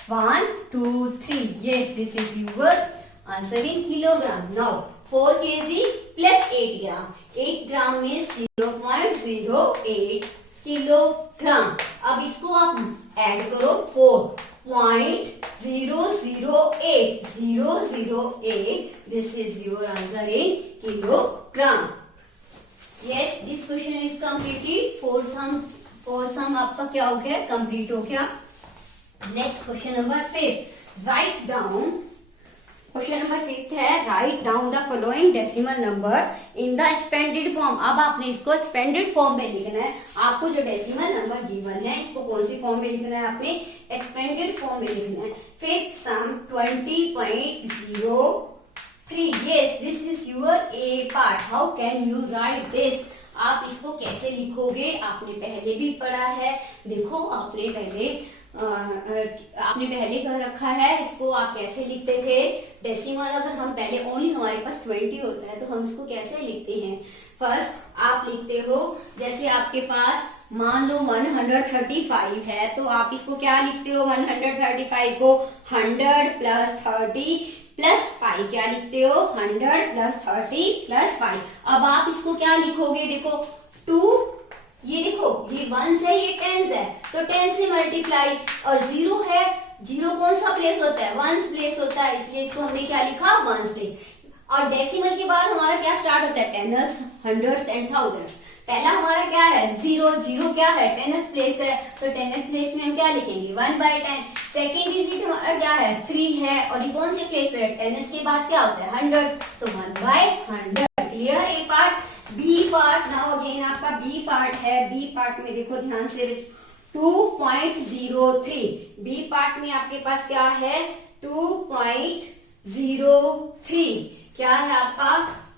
1 2 3. Yes, this is your answer in kilogram. Now 4 kg plus 8 gram. 8 gram is 0.08 kilogram. अब इसको आप add करो 4.008. This is your answer in kilogram. Yes, this question is completed. Four sum आपका क्या हो गया, complete हो गया. Next question number 5. Write down. Question number 5 है write down the following decimal numbers in the expanded form. अब आपने इसको एक्सपेंडेड फॉर्म में लिखना है. आपको जो डेसिमल नंबर गिवन है इसको कौन सी फॉर्म में लिखना है, आपने एक्सपेंडेड फॉर्म में लिखना है. Fifth some 20.03. Yes, this is your A part. How can you right this. आप इसको कैसे लिखोगे, आपने पहले भी पढ़ा है. देखो आपने पहले कर रखा है. इसको आप कैसे लिखते थे, डेसिमल अगर हम पहले ओनली हमारे पास 20 होता है तो हम इसको कैसे लिखते हैं. फर्स्ट आप लिखते हो, जैसे आपके पास मान लो 135 है तो आप इसको क्या लिखते हो, 135 को 100 प्लस 30 प्लस 5, क्या लिखते हो 100 प्लस 30 प्लस 5। अब आप इसको क्या लिखोगे, देखो 2, ये देखो ये वंस है ये टेंस है, तो 10 से मल्टीप्लाई, और 0 है, 0 कौन सा प्लेस होता है, वंस प्लेस होता है, इसलिए इसको हमने क्या लिखा वंस प्लेस। और डेसिमल के बाद हमारा क्या स्टार्ट होता है, टेनस, हंड्रेड्स एंड थाउजेंड्स। पहला हमारा क्या है 0, 0 क्या है टेनस प्लेस है, तो टेनस प्लेस में हम क्या लिखेंगे 1/10। सेकेंड डिजिट हमारा क्या है 3 है, और ये कौन से प्लेस पे है, टेनस के बाद क्या होता है 100, तो 1/100। Clear A part. B part, now again आपका बी पार्ट है। बी पार्ट में देखो ध्यान से 2.03, बी पार्ट में आपके पास क्या है 2.03, क्या है आपका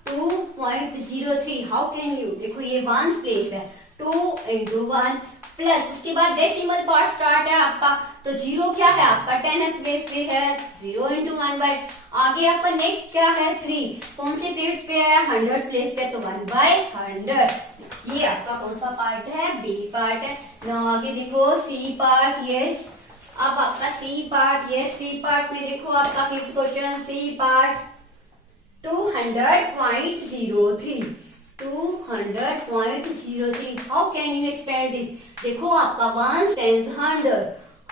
2.03। हाउ कैन यू, देखो ये वंस प्लेस है, 2 into 1 प्लस उसके बाद डेसिमल पार्ट स्टार्ट है आपका, तो 0 क्या है आपका 10th प्लेस पे है, 0 into 1/, आगे आपका नेक्स्ट क्या है 3, कौन से प्लेस पे है 100 प्लेस पे, तो 1/100। ये आपका कौन सा पार्ट है, बी पार्ट है। नाउ आगे देखो सी पार्ट, यस अब आपका C part, yes C part में देखो आपका fifth question, C part 200.03, 200.03, how can you expand this, देखो आपका वंस टेंस 100,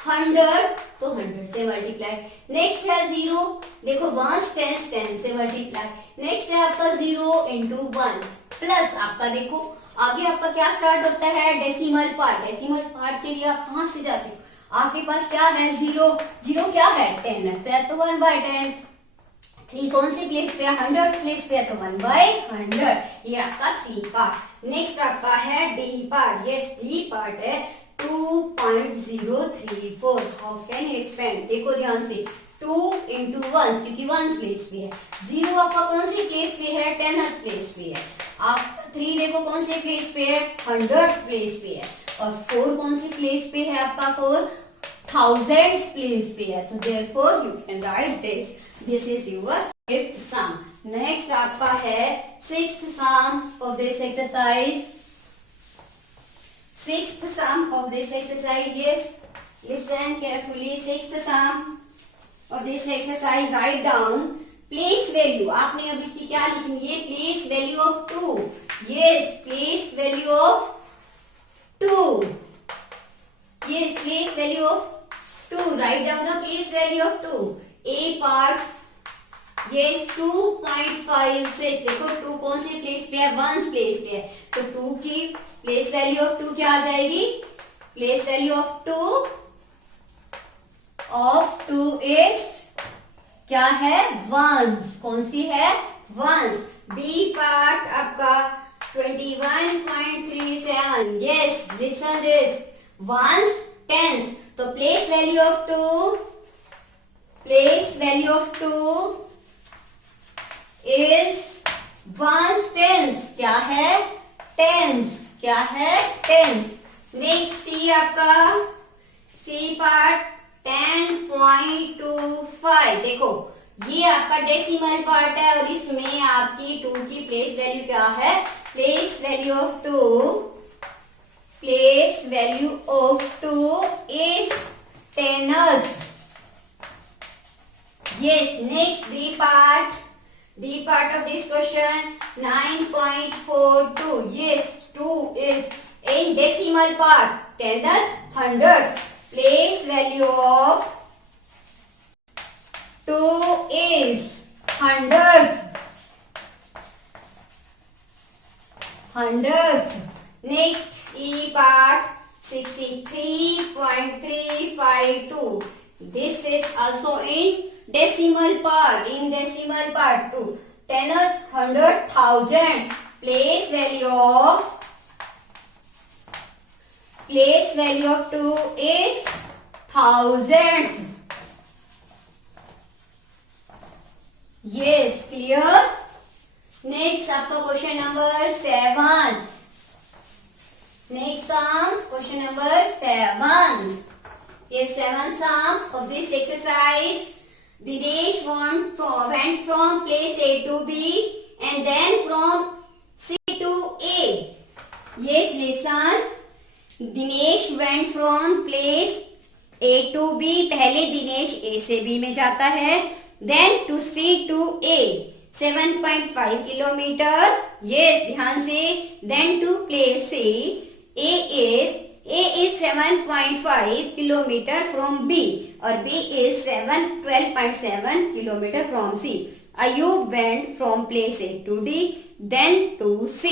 100 तो 100 से मल्टीप्लाई, नेक्स्ट है 0, देखो वंस टेंस 10 से मल्टीप्लाई, नेक्स्ट है आपका 0 into 1 प्लस आपका देखो आगे आपका क्या स्टार्ट होता है डेसिमल पार्ट। डेसिमल पार्ट के लिए आप कहां से जाते हो, आपके पास क्या है 0, 0 क्या है 10 है तो 1/10, 3 कौन से प्लेस पे है 100 प्लेस पे है, तो 1/100। ये आपका सी पार्ट। नेक्स्ट आपका है D part, yes D part है 2.034, हाउ कैन यू एक्सपेंड, देखो ध्यान से 2 into 1 क्योंकि 1 प्लेस पे है, 0 आपका कौन से प्लेस पे है 10th प्लेस पे है, आप 3 देखो कौन से प्लेस पे है 100th प्लेस पे है, और 4 कौन से प्लेस पे है आपका 4 thousands प्लेस पे है, तो therefore you can write this, this is your fifth sum। Next आपका है sixth sum of this exercise, sixth sum of this exercise, yes listen carefully, sixth sum of this exercise, write down place value, आपने अब इसकी क्या लिखनी है place value of 2, yes place value of 2, yes place value of 2, write down the place value of 2, a part, yes 2.56, देखो 2 कौन से place पे है वंस प्लेस पे है, तो 2 की प्लेस वैल्यू ऑफ 2 क्या आ जाएगी, प्लेस वैल्यू ऑफ 2 इज क्या है वंस, कौन सी है वंस। बी पार्ट आपका 21.37, yes listen this ones tens, तो place value of 2, place value of 2 is ones tens, क्या है टेंस, क्या है टेंस। नेक्स्ट सी आपका सी पार्ट 10.25, देखो ये आपका डेसिमल पार्ट है और इसमें आपकी 2 की प्लेस वैल्यू क्या है, place value of 2, place value of 2 is 10th, yes next D part of this question 9.42, yes 2 is in decimal part 10th, 100th, place value of 2 is 100th, next E part 63.352, this is also in decimal part, 2 10th, 100th, thousands, place value of 2 is thousands, yes clear। Next आपका question number 7, next sum question number 7, ये 7th sum of this exercise, Dinesh went from place A to B and then from C to A, yes listen, Dinesh went from place A to B, पहले Dinesh A से B में जाता है, then to C to A 7.5 kilometre, yes ध्यान से, then to place A is 7.5 kilometer from B और B is 12.7 kilometer from C. Ayub went from place A to D, then to C.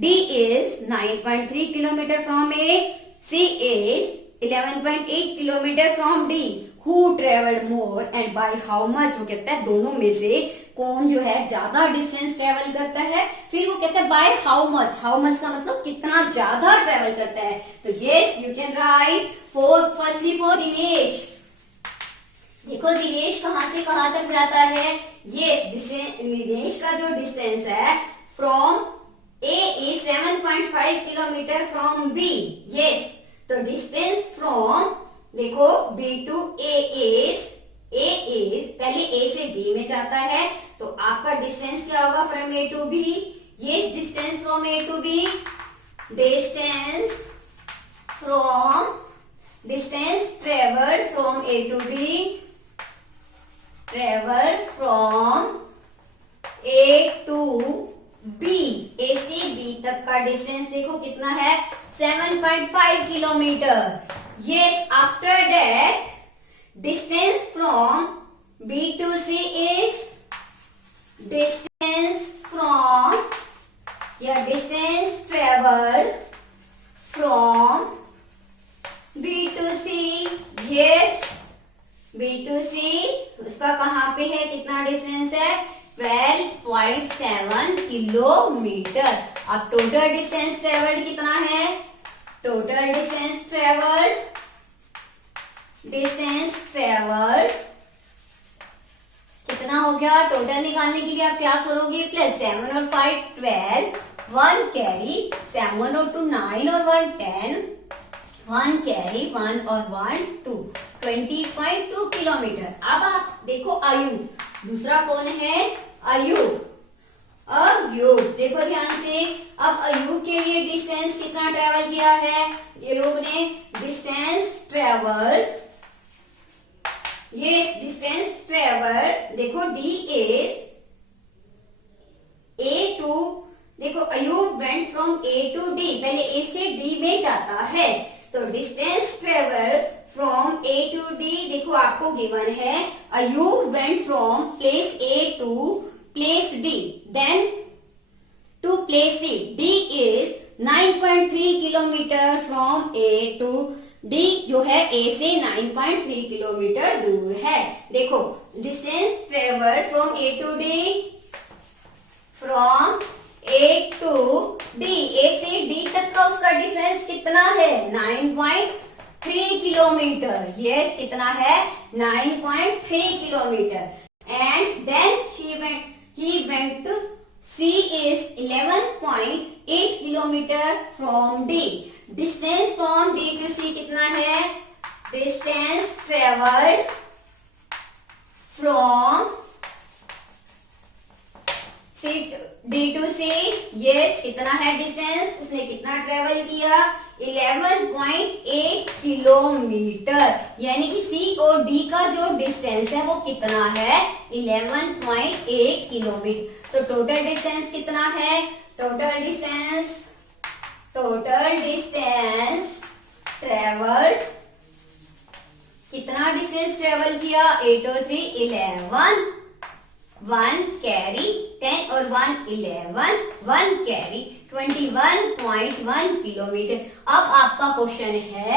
D is 9.3 kilometer from A. C is 11.8 kilometer from D. Who traveled more and by how much? वो कहता है दोनों में से कौन जो है ज्यादा डिस्टेंस ट्रेवल करता है. फिर वो कहता है by how much. How much का मतलब कितना ज्यादा ट्रेवल करता है. तो yes you can right firstly for Dinesh. देखो दिनेश कहां से कहां तक जाता है. यस दिनेश का जो डिस्टेंस है from A is 7.5 kilometre from B. Yes तो डिस्टेंस फ्रॉम देखो B टू A is पहले A से B में जाता है तो आपका डिस्टेंस क्या होगा फ्रॉम A टू B. ये distance from A to B, distance travelled from A to B, travelled from A to B. A से B तक का डिस्टेंस देखो कितना है 7.5 kilometre. Yes after that distance from B to C is distance traveled from B to C. yes B to C उसका कहाँ पे है, कितना डिस्टेंस है 12.7 किलोमीटर. अब टोटल डिस्टेंस ट्रेवल्ड कितना है, टोटल डिस्टेंस ट्रेवल्ड कितना हो गया. टोटल निकालने के लिए आप क्या करोगे, प्लस 7 और 5 12, 1 कैरी 7 और 2 9 और 1 10, 1 कैरी 1 और 1 2, 20.2 किलोमीटर. अब आप देखो आयुब, दूसरा कौन है आयुब. देखो ध्यान से, अब अयूब के लिए डिस्टेंस कितना ट्रेवल किया है, अयूब ने डिस्टेंस ट्रेवल देखो D is A टू, देखो Ayub went from A to D, पहले A से D में जाता है तो distance travel from A to D देखो आपको गिवन है. Ayub went from place A to place D, then to place C. D is 9.3 kilometre from A to D जो है A से 9.3 किलोमीटर दूर है. देखो distance travelled from A to D, from A to D, A से D तक का उसका डिस्टेंस कितना है 9.3 किलोमीटर. यस कितना है 9.3 kilometre. And then he went to C is 11.8 kilometre from D. Distance from D to C कितना है, distance travelled from D to C. Yes कितना है डिस्टेंस, उसने कितना ट्रेवल किया 11.8 किलोमीटर. यानी कि C और D का जो डिस्टेंस है वो कितना है 11.8 किलोमीटर. तो टोटल डिस्टेंस कितना है, टोटल डिस्टेंस ट्रेवल्ड कितना डिस्टेंस ट्रेवल किया 8 और 3 11, 1 कैरी 10 और 1 11, 1 कैरी 21.1 किलोमीटर. अब आपका क्वेश्चन है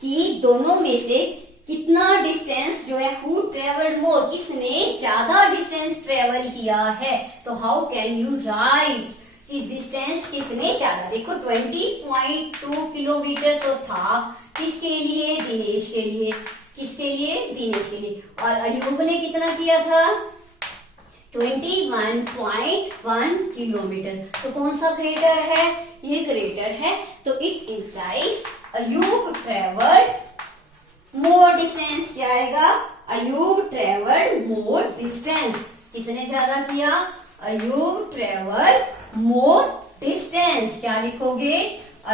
कि दोनों में से कितना डिस्टेंस जो है हु ट्रेवल्ड मोर, किसने ज्यादा डिस्टेंस ट्रेवल किया है. तो हाउ कैन यू राइट कि डिस्टेंस किसने ज्यादा. देखो 20.2 किलोमीटर तो था किसके लिए, दिनेश के लिए. किसके लिए, दिनेश के लिए. और अयूब ने कितना किया था 21.1 किलोमीटर. तो कौन सा ग्रेटर है, ये ग्रेटर है. तो it implies Ayub travelled more distance. क्या आएगा, अयूब ट्रेवल्ड मोर डिस्टेंस. किसने ज्यादा किया, अयूब ट्रेवल्ड मोर डिस्टेंस. क्या लिखोगे,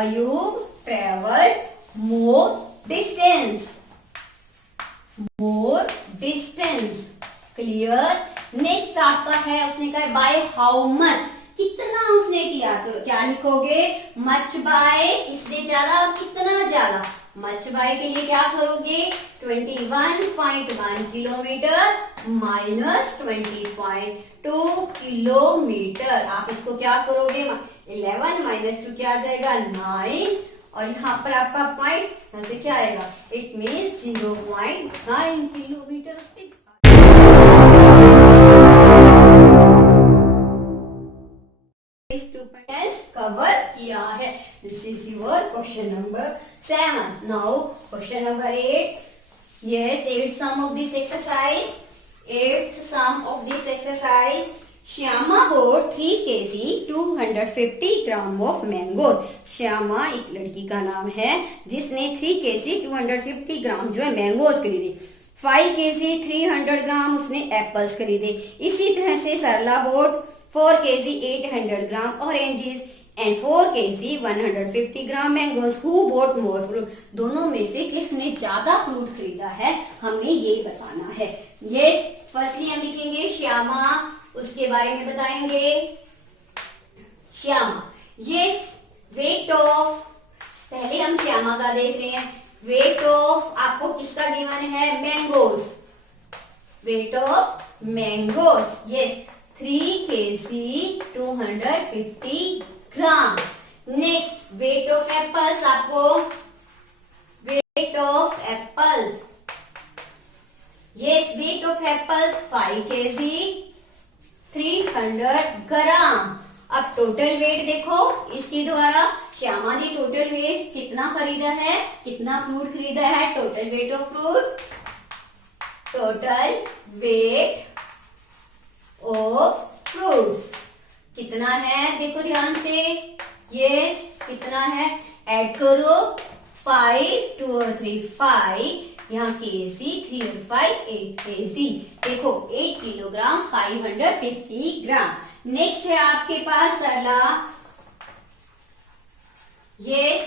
अयूब ट्रेवल्ड मोर डिस्टेंस. क्लियर। नेक्स्ट आपका है, उसने कहा बाय हाउ मच, कितना उसने किया, तो क्या लिखोगे, मच बाय किसने ज्यादा और कितना ज्यादा। मच बाय के लिए क्या करोगे, 21.1 किलोमीटर माइनस 20.2 किलोमीटर। आप इसको क्या करोगे, 11 माइनस 2 क्या आ जाएगा, 9, और यहाँ पर आपका पॉइंट यहाँ से क्या आएगा, इट मीन्स 0.9 किलोमीटर उसके कवर किया है। This is your question number 7। Now question number 8। Yes, eighth sum of this exercise. Eighth sum of this exercise. Shyama bought 3 kg 250 gram of mangoes. Shyama एक लड़की का नाम है जिसने 3 kg 250 ग्राम जो है मैंगोज खरीदे। 5 kg 300 ग्राम उसने एप्पल्स खरीदे। इसी तरह से सरला bought 4 kg 800 gram oranges and 4 kg 150 gram mangoes. Who bought more fruit? दोनों में से किसने ज्यादा फ्रूट खरीदा है, हमें ये बताना है। यस, फर्स्टली हम लिखेंगे श्यामा, उसके बारे में बताएंगे श्यामा। यस, वेट ऑफ, पहले हम श्यामा का देख रहे हैं। वेट ऑफ आपको किसका गिवन है, mangoes. Weight of mangoes, yes 3 kg 250 gram. Next weight of apples, आपको weight of apples, yes weight of apples 5 kg 300 gram. अब टोटल वेट देखो इसके द्वारा, श्यामा ने टोटल वेट कितना खरीदा है, कितना फ्रूट खरीदा है, total weight of fruit, total weight of fruits कितना है, देखो ध्यान से, यस कितना है, ऐड करो 5 2 और 3 5, यहाँ केजी 3 और 5 8 केजी, देखो 8 किलोग्राम 550 ग्राम। नेक्स्ट है आपके पास सरला, यस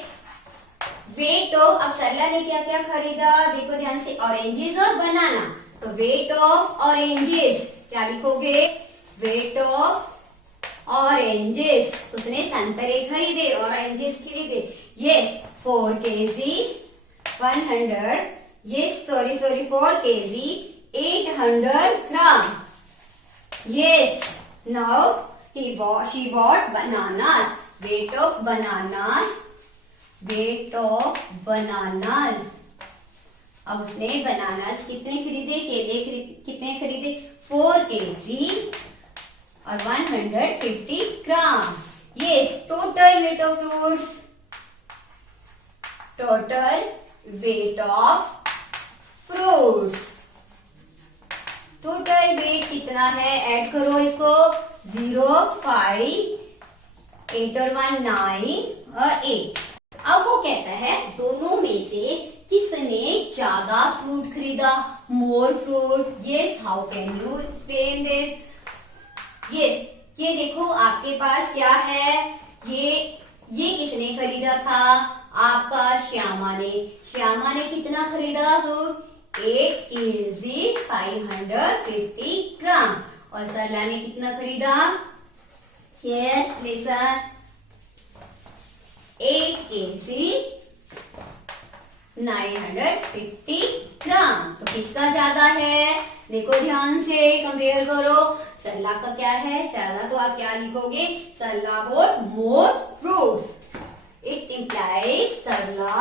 वेट ऑफ, अब सरला ने क्या क्या खरीदा, देखो ध्यान से, ऑरेंजेस और बनाना, तो वेट ऑफ ऑरेंजेस क्या लिखोगे, वेट ऑफ ऑरेंजेस, उसने संतरे खरीदे, ऑरेंजेस खरीदे, yes 4 kg 100, yes sorry 4 kg 800 gram. Yes now she bought bananas, weight of bananas, weight of bananas। अब उसने बनानास कितने खरीदे, केले कितने खरीदे, 4 kg और 150 gram. Yes total weight of fruits, total weight of fruits, total weight कितना है, ऐड करो इसको, 0 5 8 और 1 9 और 8। अब वो कहता है दोनों में से किसने ज्यादा फ्रूट खरीदा, more fruit. Yes how can you explain this, yes ये देखो आपके पास क्या है, ये किसने खरीदा था, आपका श्यामा ने। श्यामा ने कितना खरीदा फ्रूट, 8 kg 550 ग्राम, और सरला ने कितना खरीदा, यस लिसन 8 kg 950 ग्राम। तो किसका ज्यादा है, देखो ध्यान से कंपेयर करो, सरला का क्या है, सरला तो आप क्या लिखोगे, Sarla bought more fruits, it implies Sarla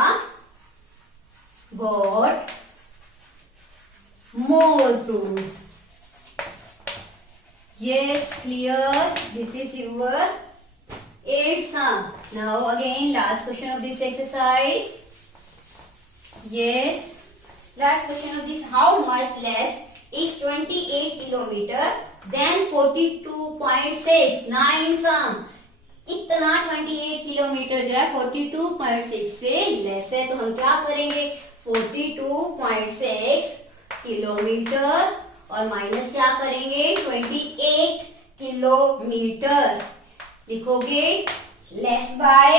bought more fruits. Yes, clear. This is your 8th sum. Now again, last question of this exercise. Yes, last question of this. How much less is 28 kilometer than 42.6? 9 sum. कितना 28 kilometre जो है 42.6 से less है, तो हम क्या करेंगे, 42.6 kilometre और माइनस क्या करेंगे, 28 किलोमीटर, लिखोगे लेस बाय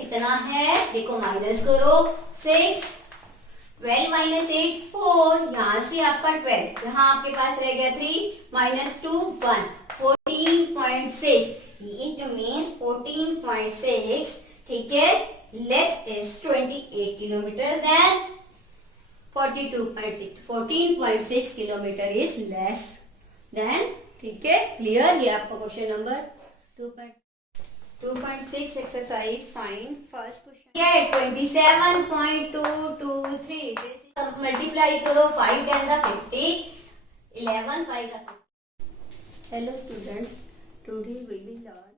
कितना है, देखो माइनस करो 6, 12 माइनस 8 4, यहाँ से आपका 12, यहाँ आपके पास रह गया 3 माइनस 2 1, 14.6, इट मीन्स 14.6, ठीक है, less is 28 kilometre than 42.6, 14.6 kilometre is less than, ठीक है, क्लियर। ये आपका question number 2.6 exercise find first question क्या है 27.223, मल्टीप्लाई करो 5 10 का 50, 11 5 का 50। Hello students, today we will learn